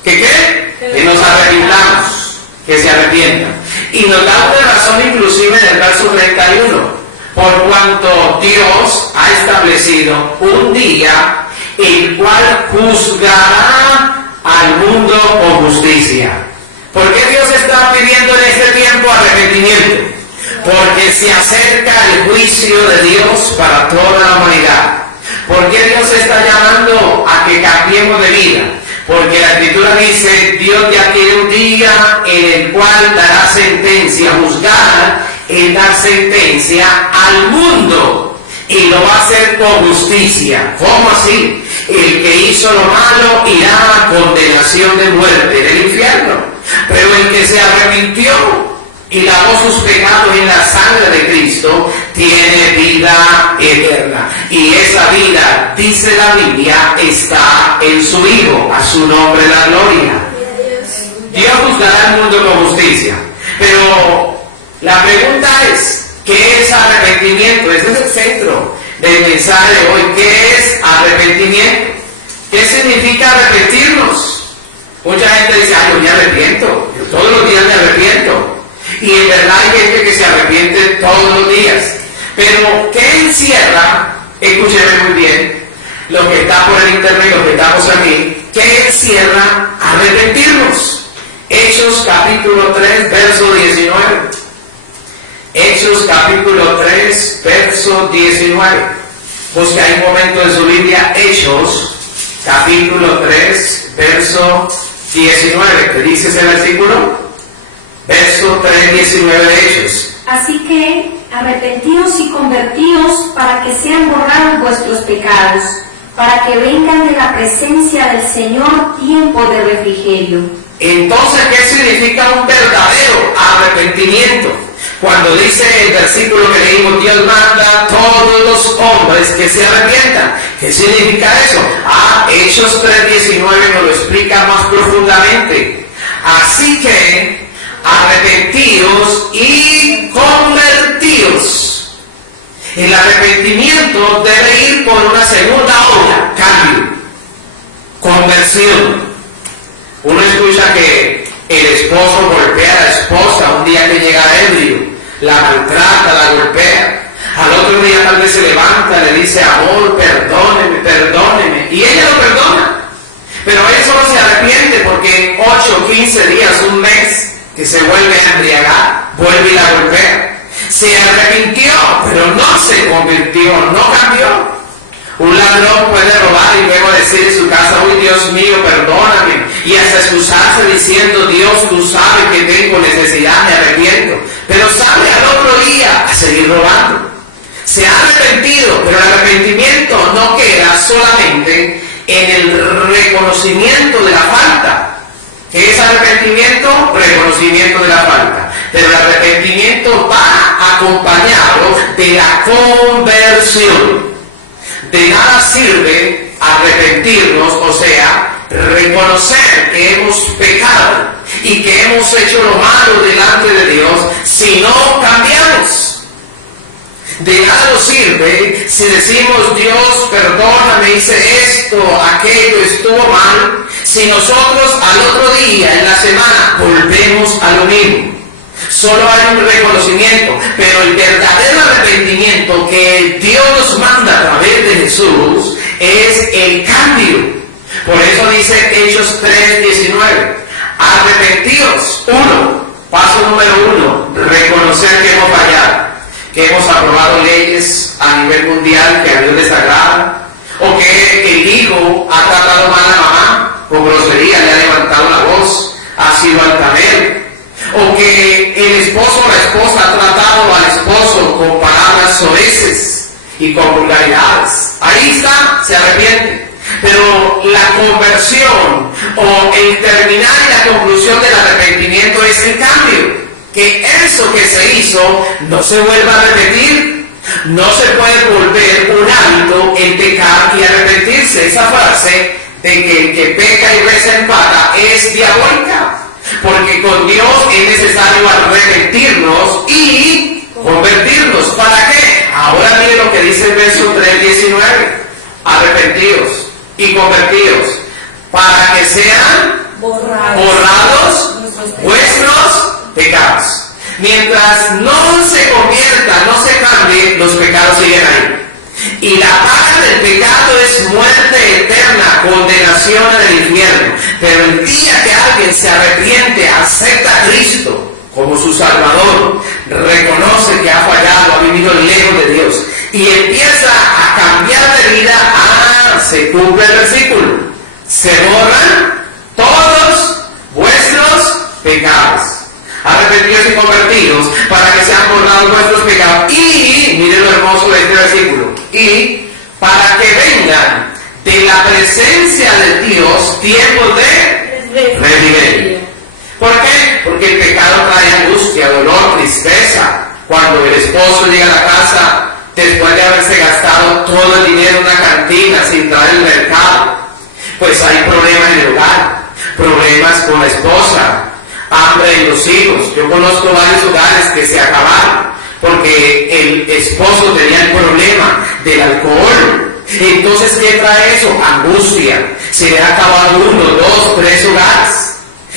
que nos arrepintamos, que se arrepientan. Y nos da una razón inclusive en el verso 31, por cuanto Dios ha establecido un día el cual juzgará al mundo con justicia. ¿Por qué Dios está pidiendo en este tiempo arrepentimiento? Porque se acerca el juicio de Dios para toda la humanidad. ¿Por qué Dios está llamando a que cambiemos de vida? Porque la escritura dice, Dios ya tiene un día en el cual dará sentencia, juzgar es dar sentencia al mundo, y lo va a hacer con justicia. ¿Cómo así? El que hizo lo malo irá a condenación de muerte del infierno, pero el que se arrepintió y lavó sus pecados en la sangre de Cristo tiene vida eterna. Y esa vida, dice la Biblia, está en su Hijo, a su nombre la gloria. Dios juzgará al mundo con justicia. Pero la pregunta es, ¿qué es arrepentimiento? Ese es el centro del mensaje de hoy. ¿Qué es arrepentimiento? ¿Qué significa arrepentirnos? Mucha gente dice, yo me arrepiento, yo todos los días me arrepiento. Y en verdad hay gente que se arrepiente todos los días. Pero, ¿qué encierra? Escúcheme muy bien, lo que está por el internet, lo que estamos aquí, ¿qué encierra arrepentirnos? Hechos capítulo 3, verso 19. Hechos capítulo 3, verso 19. Busque ahí un momento en su Biblia, Hechos capítulo 3, verso 19. ¿Qué dice ese versículo? Verso 3, 19 de Hechos. Así que arrepentíos y convertíos para que sean borrados vuestros pecados, para que vengan de la presencia del Señor tiempo de refrigerio. Entonces, ¿qué significa un verdadero arrepentimiento? Cuando dice el versículo que leímos, Dios manda a todos los hombres que se arrepientan. ¿Qué significa eso? Hechos 3:19 nos lo explica más profundamente. Así que arrepentíos y convertíos. El arrepentimiento debe ir por una segunda obra, cambio, conversión. Uno escucha que el esposo golpea a la esposa un día que llega ebrio, la maltrata, la golpea. Al otro día tal vez se levanta, le dice, amor, perdóneme, perdóneme, y ella lo perdona. Pero él solo se arrepiente porque en 8, 15 días, un mes, que se vuelve a embriagar, vuelve y la golpea. Se arrepintió, pero no se convirtió, no cambió. Un ladrón puede robar y luego decir en su casa, uy Dios mío, perdóname, y hasta excusarse diciendo, Dios, tú sabes que tengo necesidad, me arrepiento. Pero sale al otro día a seguir robando. Se ha arrepentido, pero el arrepentimiento no queda solamente en el reconocimiento de la falta. ¿Qué es arrepentimiento? Reconocimiento de la falta. Pero el arrepentimiento va acompañado de la conversión. De nada sirve arrepentirnos, o sea, reconocer que hemos pecado y que hemos hecho lo malo delante de Dios si no cambiamos. De nada nos sirve si decimos, Dios, perdóname, hice esto, aquello, estuvo mal, si nosotros al otro día, en la semana, volvemos a lo mismo. Solo hay un reconocimiento, pero el verdadero arrepentimiento que Dios nos manda a través de Jesús es el cambio. Por eso dice Hechos 3:19, arrepentíos. Paso número 1, reconocer que hemos fallado, que hemos aprobado leyes a nivel mundial que a Dios les agrada, o que el hijo ha tratado mal a la mamá, con grosería, le ha levantado la voz, ha sido altanero, o que el esposo o la esposa ha tratado al esposo con palabras soeces y con vulgaridades. Ahí está, se arrepiente. Pero la conversión o el terminar y la conclusión del arrepentimiento es el cambio. Que eso que se hizo no se vuelva a repetir. No se puede volver un hábito el pecar y arrepentirse. Esa frase de que el que peca y reza empata es diabólica. Porque con Dios es necesario arrepentirnos y convertirnos. ¿Para qué? Ahora mire lo que dice el verso 3:19. Arrepentidos y convertidos para que sean borrados vuestros pecados. Mientras no se convierta, no se cambie, los pecados siguen ahí. Y la paga del pecado es muerte eterna, condenación en el infierno. Pero el día que alguien se arrepiente, acepta a Cristo como su Salvador, reconoce que ha fallado, ha vivido lejos de Dios y empieza a cambiar de vida, se cumple el versículo. Se borran todos vuestros pecados. Arrepentidos y convertidos para que sean borrados vuestros pecados. Y, miren lo hermoso de este versículo, y para que vengan de la presencia de Dios tiempos de refrigerio. ¿Por qué? Porque el pecado trae angustia, dolor, tristeza. Cuando el esposo llega a la casa después de haberse gastado todo el dinero en una cantina sin traer el mercado, pues hay problemas en el hogar, problemas con la esposa, hambre en los hijos. Yo conozco varios hogares que se acabaron porque el esposo tenía el problema del alcohol. Entonces, ¿qué trae eso? Angustia. Se le ha acabado 1, 2, 3 hogares.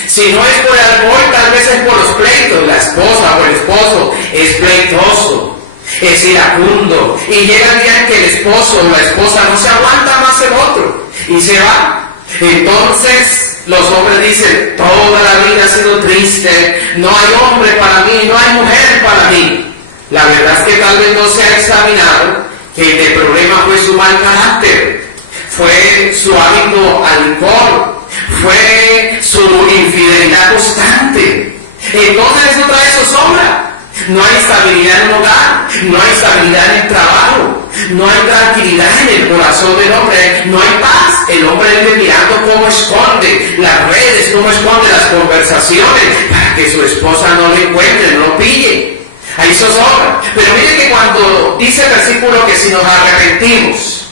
Si no es por el alcohol, tal vez es por los pleitos. La esposa o el esposo es pleitoso. es iracundo, y llega el día en que el esposo o la esposa no se aguanta más el otro y se va. Entonces los hombres dicen, toda la vida ha sido triste, no hay hombre para mí, no hay mujer para mí. La verdad es que tal vez no se ha examinado que el problema fue su mal carácter, fue su hábito alcohol, fue su infidelidad constante. Entonces eso trae zozobra. No hay estabilidad en el hogar, no hay estabilidad en el trabajo, no hay tranquilidad en el corazón del hombre, no hay paz. El hombre vive mirando cómo esconde las redes, cómo esconde las conversaciones para que su esposa no lo encuentre, no lo pille. Ahí zozobra. Pero miren que cuando dice el versículo que si nos arrepentimos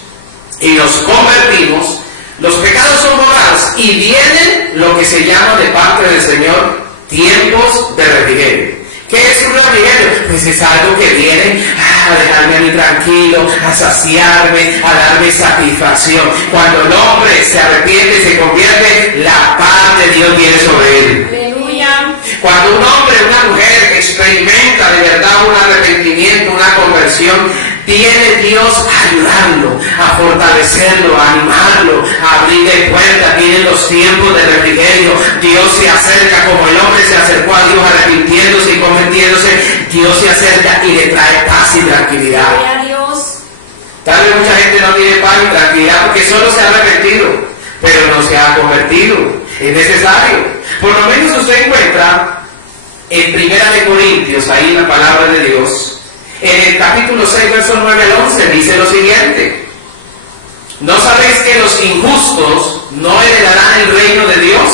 y nos convertimos, los pecados son borrados y vienen lo que se llama de parte del Señor tiempos de refrigerio. ¿Qué es un refrigerio? Pues es algo que viene a dejarme a mí tranquilo, a saciarme, a darme satisfacción. Cuando el hombre se arrepiente y se convierte, la paz de Dios viene sobre él. Aleluya. Cuando un hombre o una mujer experimenta de verdad un arrepentimiento, una conversión, tiene Dios ayudarlo, a fortalecerlo, a animarlo, a abrirle puertas. Vienen los tiempos de refrigerio. Dios se acerca como el hombre se acercó a Dios arrepintiéndose y convirtiéndose. Dios se acerca y le trae paz y tranquilidad. Gloria a Dios. Tal vez mucha gente no tiene paz y tranquilidad porque solo se ha arrepentido, pero no se ha convertido. Es necesario. Por lo menos usted encuentra en 1 Corintios, ahí en la palabra de Dios, en el capítulo 6, versos 9 al 11, dice lo siguiente: ¿no sabéis que los injustos no heredarán el reino de Dios?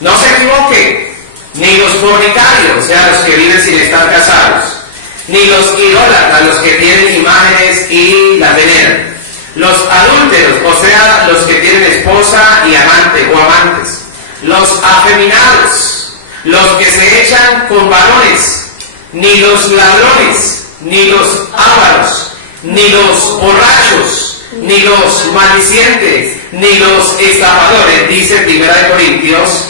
No se equivoquen, ni los fornicarios, o sea, los que viven sin estar casados, ni los idólatras, los que tienen imágenes y las veneran, los adúlteros, o sea, los que tienen esposa y amante o amantes, los afeminados, los que se echan con varones, ni los ladrones, ni los ávaros, ni los borrachos, ni los maldicientes, ni los estafadores, dice 1 Corintios,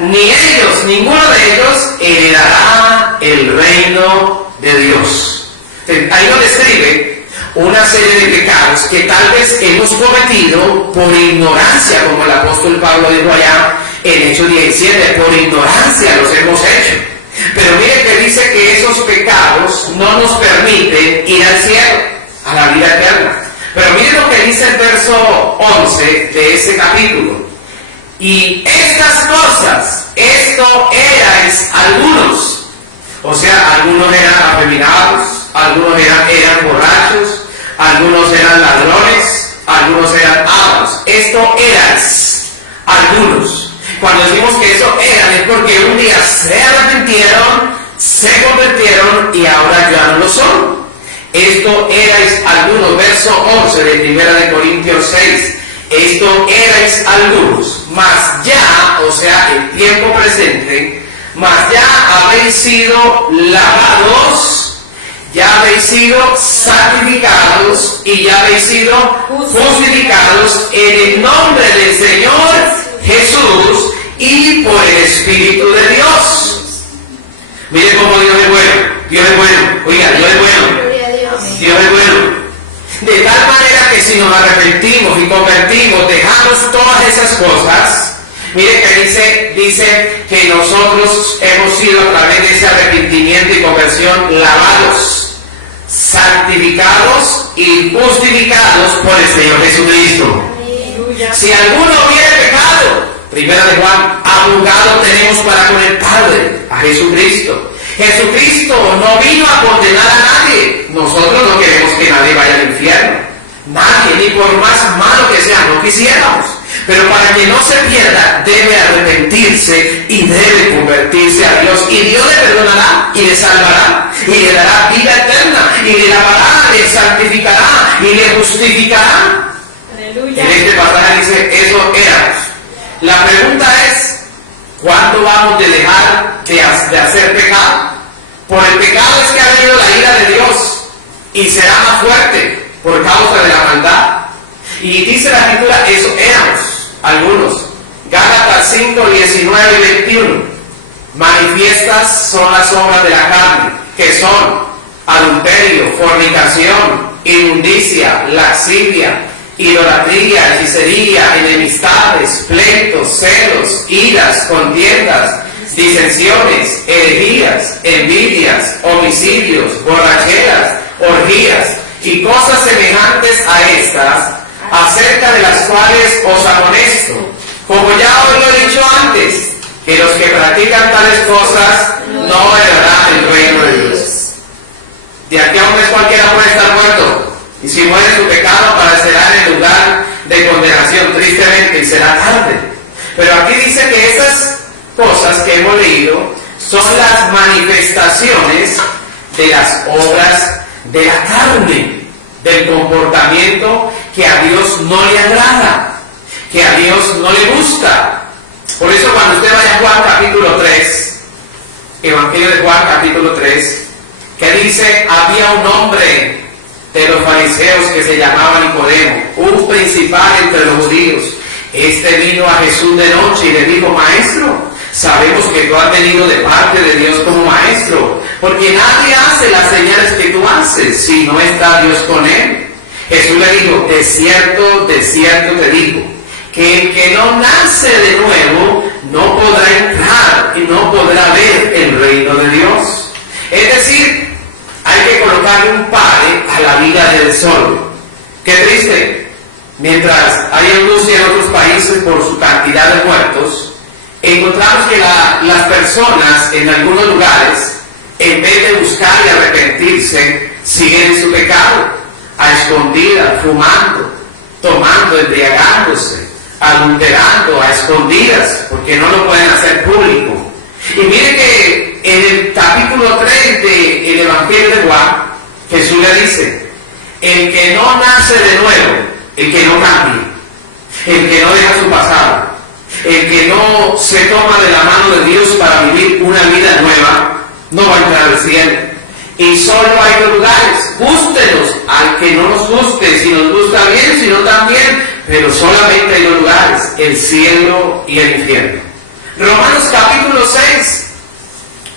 ni ellos, ninguno de ellos heredará el reino de Dios. Ahí nos describe una serie de pecados que tal vez hemos cometido por ignorancia, como el apóstol Pablo dijo allá en Hechos 17, por ignorancia los hemos hecho. Pero mire que dice que esos pecados no nos permiten ir al cielo, a la vida eterna. Pero mire lo que dice el verso 11 de ese capítulo: y estas cosas, esto erais algunos. O sea, algunos eran afeminados, algunos eran borrachos, algunos eran ladrones, algunos eran ávaros. Esto erais algunos. Cuando decimos que eso eran, es porque un día se arrepintieron, se convirtieron y ahora ya no lo son. Esto erais algunos, verso 11 de 1 Corintios 6. Esto erais algunos, mas ya, o sea, en tiempo presente, mas ya habéis sido lavados, ya habéis sido santificados y ya habéis sido justificados en el nombre del Señor Jesús y por el Espíritu de Dios. Mire cómo Dios es bueno. Dios es bueno. Oiga, Dios es bueno. Gloria a Dios. Dios es bueno. De tal manera que si nos arrepentimos y convertimos, dejamos todas esas cosas. Mire que dice que nosotros hemos sido a través de ese arrepentimiento y conversión lavados, santificados y justificados por el Señor Jesucristo. Aleluya. Si alguno hubiere pecado, 1 de Juan, abogado tenemos para con el Padre, a Jesucristo. Jesucristo no vino a condenar a nadie. Nosotros no queremos que nadie vaya al infierno. Nadie, ni por más malo que sea, no quisiéramos. Pero para que no se pierda, debe arrepentirse y debe convertirse a Dios. Y Dios le perdonará y le salvará y le dará vida eterna y le lavará, le santificará y le justificará. Aleluya. En este pasaje dice, eso éramos. La pregunta es, ¿cuándo vamos de dejar de hacer pecado? Por el pecado es que ha venido la ira de Dios y será más fuerte por causa de la maldad. Y dice la Escritura, eso éramos algunos. Gálatas 5, 19 y 21. Manifiestas son las obras de la carne, que son adulterio, fornicación, inmundicia, lascivia, idolatría, hechicería, enemistades, pleitos, celos, iras, contiendas, disensiones, herejías, envidias, homicidios, borracheras, orgías y cosas semejantes a estas, acerca de las cuales os amonesto, como ya os lo he dicho antes, que los que practican tales cosas no heredarán el reino de Dios. De aquí a un mes cualquiera puede estar muerto, y si muere en su pecado padecerá en el lugar de condenación, tristemente, y será tarde. Pero aquí dice que esas cosas que hemos leído son las manifestaciones de las obras de la carne, del comportamiento que a Dios no le agrada, que a Dios no le gusta. Por eso cuando usted vaya a Juan capítulo 3, Evangelio de Juan capítulo 3, que dice, había un hombre de los fariseos que se llamaba Nicodemo, un principal entre los judíos. Este vino a Jesús de noche y le dijo, Maestro, sabemos que tú has venido de parte de Dios como maestro, porque nadie hace las señales que tú haces si no está Dios con él. Jesús le dijo, de cierto te digo, que el que no nace de nuevo no podrá entrar y no podrá ver el reino de Dios. Es decir, hay que colocarle un pare a la vida del sol. Qué triste. Mientras hay angustia en otros países por su cantidad de muertos, encontramos que las personas en algunos lugares, en vez de buscar y arrepentirse, siguen en su pecado, a escondidas, fumando, tomando, embriagándose, adulterando, a escondidas, porque no lo pueden hacer público. Y mire que en el capítulo 3 del Evangelio de Juan, Jesús le dice, el que no nace de nuevo, el que no cambia, el que no deja su pasado, el que no se toma de la mano de Dios para vivir una vida nueva, no va a entrar al cielo. Y solo hay dos lugares, gústenos, al que no nos guste, si nos gusta bien, si no también, pero solamente hay dos lugares, el cielo y el infierno. Romanos capítulo 6,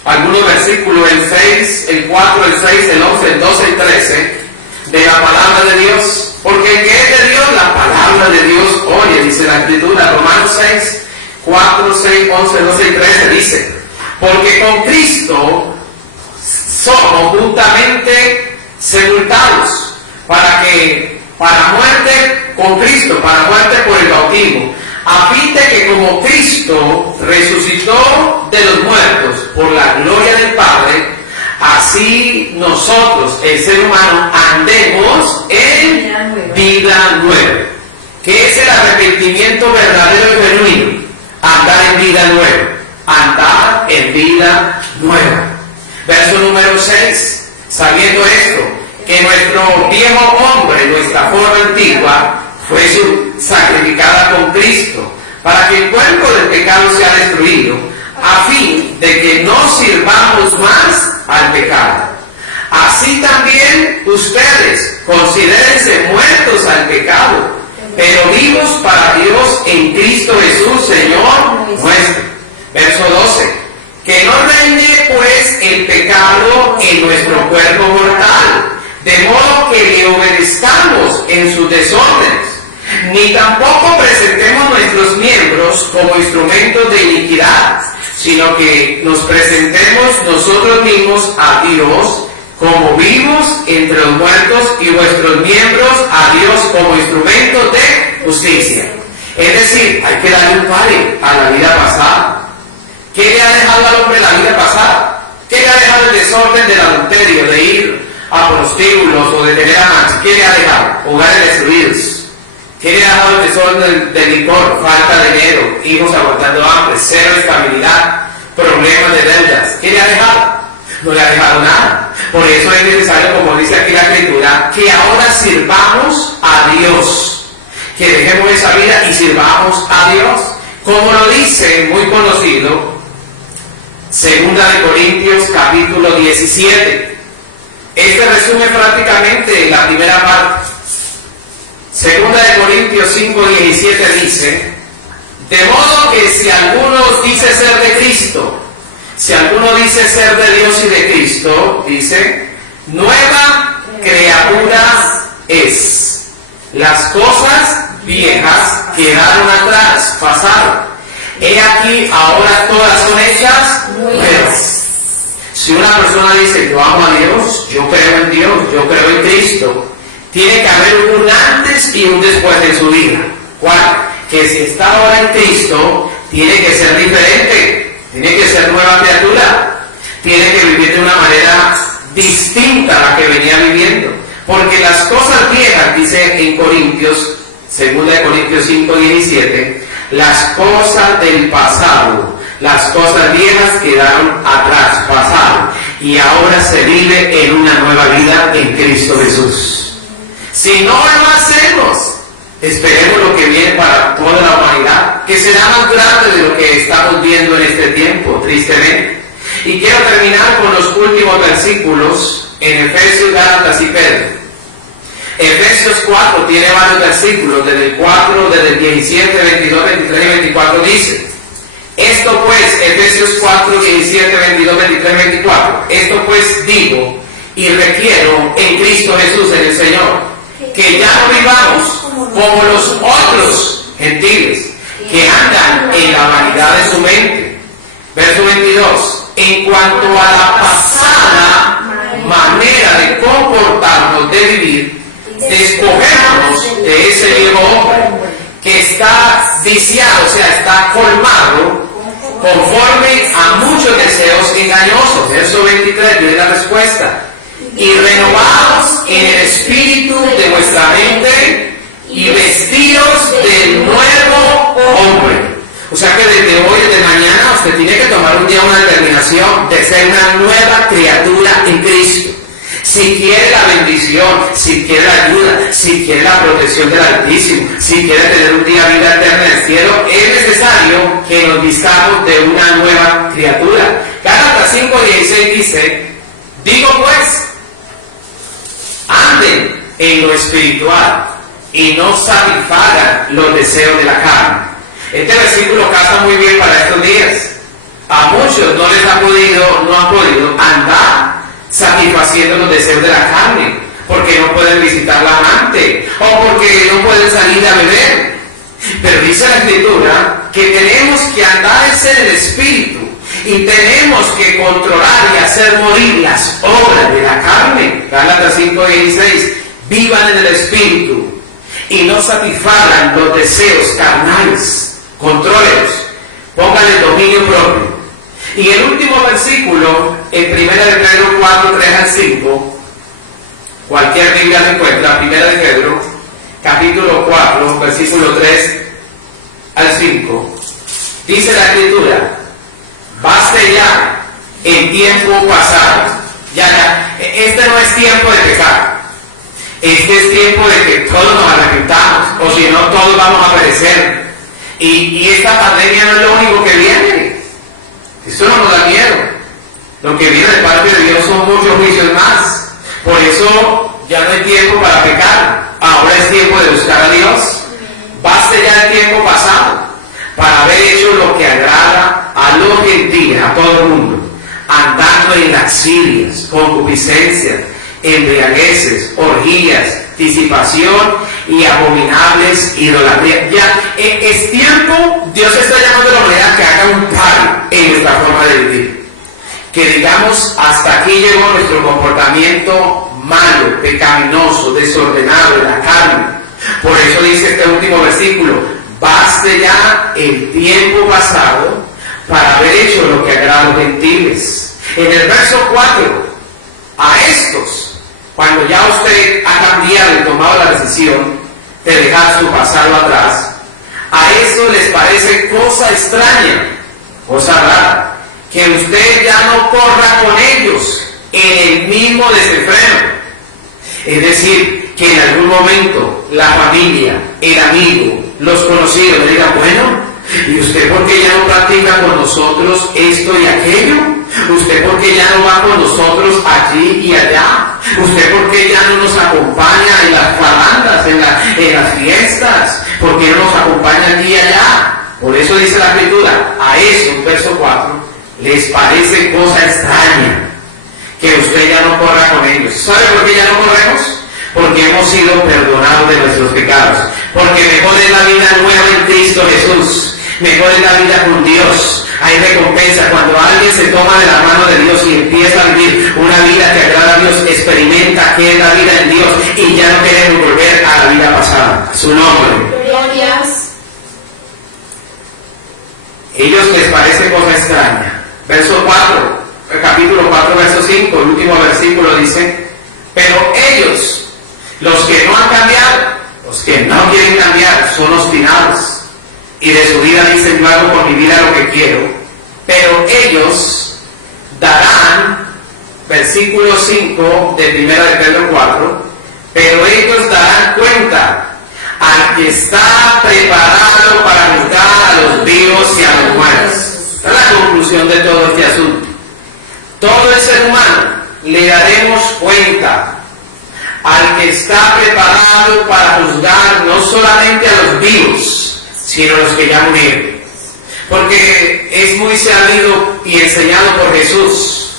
algunos versículos, el 6, el 4, el 6, el 11, el 12, el 13, de la palabra de Dios. Porque el que es de Dios, la palabra de Dios oye, dice la Escritura, Romanos 6, 4, 6, 11, 12 y 13, dice, porque con Cristo somos juntamente sepultados, para muerte con Cristo, para muerte por el bautismo, a fin de que como Cristo resucitó de los muertos por la gloria del Padre, así nosotros, el ser humano, andemos en vida nueva. ¿Qué es el arrepentimiento verdadero y genuino? Andar en vida nueva. Andar en vida nueva. Verso número 6. Sabiendo esto, que nuestro viejo hombre, nuestra forma antigua, fue sacrificada con Cristo, para que el cuerpo del pecado sea destruido, a fin de que no sirvamos más al pecado. Así también ustedes considérense muertos al pecado, pero vivos para Dios en Cristo Jesús, Señor nuestro. Verso 12. Que no reine pues el pecado en nuestro cuerpo mortal, de modo que le obedezcamos en sus desórdenes, ni tampoco presentemos nuestros miembros como instrumentos de iniquidad, sino que nos presentemos nosotros mismos a Dios como vivos entre los muertos y vuestros miembros a Dios como instrumentos de justicia. Es decir, hay que darle un pare a la vida pasada. ¿Qué le ha dejado al hombre la vida pasada? ¿Qué le ha dejado el desorden del adulterio, de ir a prostíbulos o de tener amantes? ¿Qué le ha dejado? Hogares destruidos. ¿Qué le ha dejado el desorden del licor? Falta de dinero, hijos aguantando hambre, cero estabilidad, problemas de deudas. ¿Qué le ha dejado? No le ha dejado nada. Por eso es necesario, como dice aquí la Escritura, que ahora sirvamos a Dios, que dejemos esa vida y sirvamos a Dios. Como lo dice, muy conocido, 2 de Corintios capítulo 17. Este resume prácticamente la primera parte. 2 de Corintios 5:17 dice, de modo que si alguno dice ser de Cristo, si alguno dice ser de Dios y de Cristo, dice, nueva criatura es. Las cosas viejas quedaron atrás, pasaron. He aquí, ahora todas son hechas nuevas. Si una persona dice, yo amo a Dios, yo creo en Dios, yo creo en Cristo, tiene que haber un antes y un después de su vida. ¿Cuál? Que si está ahora en Cristo, tiene que ser diferente, tiene que ser nueva criatura, tiene que vivir de una manera distinta a la que venía viviendo. Porque las cosas viejas, dice en Corintios, 2 Corintios 5:17, las cosas del pasado, las cosas viejas quedaron atrás, pasaron, y ahora se vive en una nueva vida en Cristo Jesús. Si no lo hacemos, esperemos lo que viene para toda la humanidad, que será más grande de lo que estamos viendo en este tiempo, tristemente. Y quiero terminar con los últimos versículos en Efesios, Gálatas y Pedro. Efesios 4 tiene varios versículos, desde el 4, desde el 17, 22, 23 y 24 dice: esto pues, Efesios 4, 17, 22, 23 y 24, esto pues digo y requiero en Cristo Jesús, en el Señor, que ya no vivamos como los otros gentiles, que andan en la vanidad de su mente. Verso 22, en cuanto a la pasada manera de comportarnos, de vivir, despojémonos de ese viejo hombre que está viciado, o sea, está colmado conforme a muchos deseos engañosos. Verso 23 viene la respuesta: y renovados en el espíritu de vuestra mente y vestidos del nuevo hombre. O sea que desde hoy, desde mañana, usted tiene que tomar un día una determinación de ser una nueva criatura en Cristo. Si quiere la bendición, si quiere la ayuda, si quiere la protección del Altísimo, si quiere tener un día vida eterna en el cielo, es necesario que nos vistamos de una nueva criatura. Gálatas 5:16 dice: digo pues, anden en lo espiritual y no satisfagan los deseos de la carne. Este versículo casa muy bien para estos días. A muchos no les no han podido andar satisfaciendo los deseos de la carne, porque no pueden visitar la amante, o porque no pueden salir a beber. Pero dice la Escritura que tenemos que andar en el Espíritu, y tenemos que controlar y hacer morir las obras de la carne. Gálatas 5:16, vivan en el Espíritu y no satisfagan los deseos carnales. Contrólelos, pónganle dominio propio. Y el último versículo, en 1 Pedro 4, 3 al 5, cualquier Biblia se encuentra, 1 Pedro, capítulo 4, versículo 3 al 5, dice la Escritura: baste ya el tiempo pasado. Ya, este no es tiempo de pecar. Este es tiempo de que todos nos arrepentamos, o si no, todos vamos a perecer. Y esta pandemia no es lo único que viene. Esto no nos da miedo. Lo que viene de parte de Dios son muchos juicios más. Por eso ya no hay tiempo para pecar. Ahora es tiempo de buscar a Dios. Baste ya el tiempo pasado para haber hecho lo que agrada a los gentiles, a todo el mundo, andando en lascivias, concupiscencias, embriagueces, orgías, disipación y abominables idolatrías. Ya es tiempo. Dios está llamando a la humanidad que haga un paro en nuestra forma de vivir, que digamos: hasta aquí llegó nuestro comportamiento malo, pecaminoso, desordenado de la carne. Por eso dice este último versículo: baste ya el tiempo pasado para haber hecho lo que agrada a los gentiles. En el verso 4, a estos, cuando ya usted ha cambiado y tomado la decisión de dejar su pasado atrás, a eso les parece cosa extraña, cosa rara, que usted ya no corra con ellos en el mismo desenfreno. Es decir, que en algún momento la familia, el amigo, los conocidos le digan: bueno, ¿y usted por qué ya no practica con nosotros esto y aquello? ¿Usted por qué ya no va con nosotros allí y allá? ¿Usted por qué ya no nos acompaña en las farandas, en las fiestas? ¿Por qué no nos acompaña aquí y allá? Por eso dice la Escritura, a eso, verso 4, les parece cosa extraña que usted ya no corra con ellos. ¿Sabe por qué ya no corremos? Porque hemos sido perdonados de nuestros pecados. Porque mejor es la vida nueva en Cristo Jesús. Mejor es la vida con Dios. Hay recompensa cuando alguien se toma de la mano de Dios y empieza a vivir una vida que agrada a Dios, experimenta que es la vida en Dios y ya no queremos volver a la vida pasada. A su nombre. Glorias. Ellos les parece cosa extraña. Verso 4, capítulo 4, verso 5, el último versículo dice: pero ellos, los que no han cambiado, los que no quieren cambiar, son obstinados. Y de su vida dicen: yo hago con mi vida lo que quiero. Pero ellos darán, versículo 5 de 1 de Pedro 4, pero ellos darán cuenta al que está preparado para juzgar a los vivos y a los muertos. Esta es la conclusión de todo este asunto. Todo el ser humano le daremos cuenta al que está preparado para juzgar no solamente a los vivos, sino a los que ya murieron. Porque es muy sabido y enseñado por Jesús: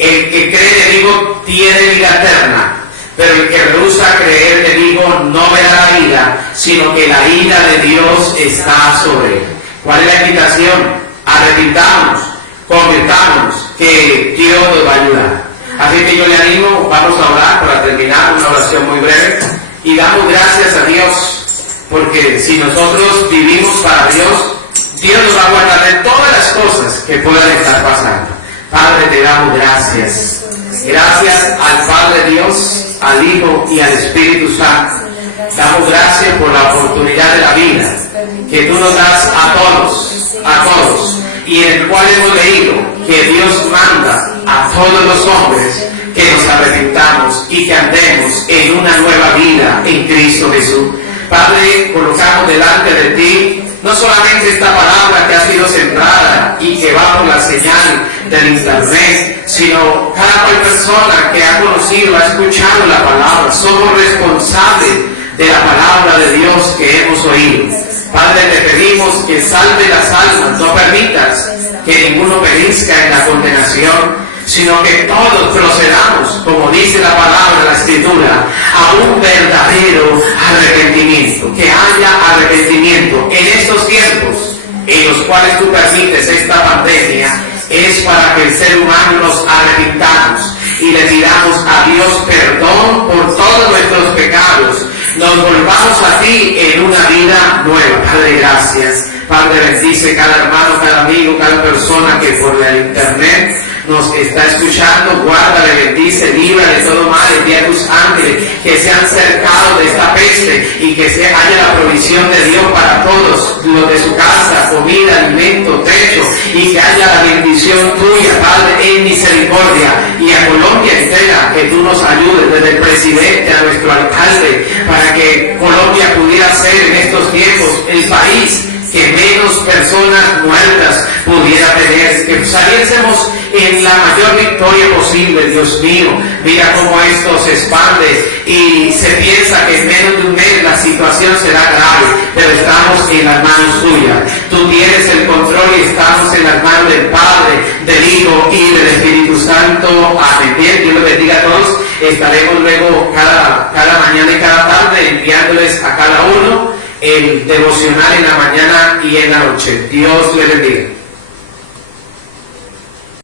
el que cree en el Hijo tiene vida eterna, pero el que rehúsa creer en el Hijo no verá la vida, sino que la ira de Dios está sobre él. ¿Cuál es la invitación? Arrepintámonos, convirtámonos, que Dios nos va a ayudar. Así que yo le animo, vamos a orar para terminar, una oración muy breve, y damos gracias a Dios, porque si nosotros vivimos para Dios, Dios nos va a guardar de todas las cosas que puedan estar pasando. Padre, te damos gracias. Gracias al Padre Dios, al Hijo y al Espíritu Santo. Damos gracias por la oportunidad de la vida que tú nos das a todos, y en el cual hemos leído que Dios manda a todos los hombres que nos arrepintamos y que andemos en una nueva vida en Cristo Jesús. Padre, colocamos delante de ti no solamente esta palabra que ha sido sembrada y que va por la señal del internet, sino cada cual persona que ha conocido, ha escuchado la palabra. Somos responsables de la palabra de Dios que hemos oído. Padre, te pedimos que salve las almas, no permitas que ninguno perezca en la condenación, sino que todos procedamos, como dice la palabra, la Escritura, a un verdadero arrepentimiento, que haya arrepentimiento en estos tiempos en los cuales tú permites esta pandemia. Es para que el ser humano nos arrepintamos y le pidamos a Dios perdón por todos nuestros pecados, nos volvamos a ti en una vida nueva. Padre, gracias. Padre, bendice cada hermano, cada amigo, cada persona que por el internet nos está escuchando. Guárdale, bendice, libra de todo mal, envía a tus ángeles que sean cercados de esta peste y que haya la provisión de Dios para todos los de su casa, comida, alimento, techo, y que haya la bendición tuya, Padre, en misericordia. Y a Colombia entera, que tú nos ayudes, desde el presidente a nuestro alcalde, para que Colombia pudiera ser en estos tiempos el país que menos personas muertas pudiera tener, que saliésemos en la mayor victoria posible. Dios mío, mira cómo esto se expande y se piensa que en menos de un mes la situación será grave, pero estamos en las manos tuyas. Tú tienes el control y estamos en las manos del Padre, del Hijo y del Espíritu Santo. Amén. Bien, Dios los bendiga a todos. Estaremos luego cada mañana y cada tarde enviándoles a cada uno el devocional en la mañana y en la noche. Dios les bendiga.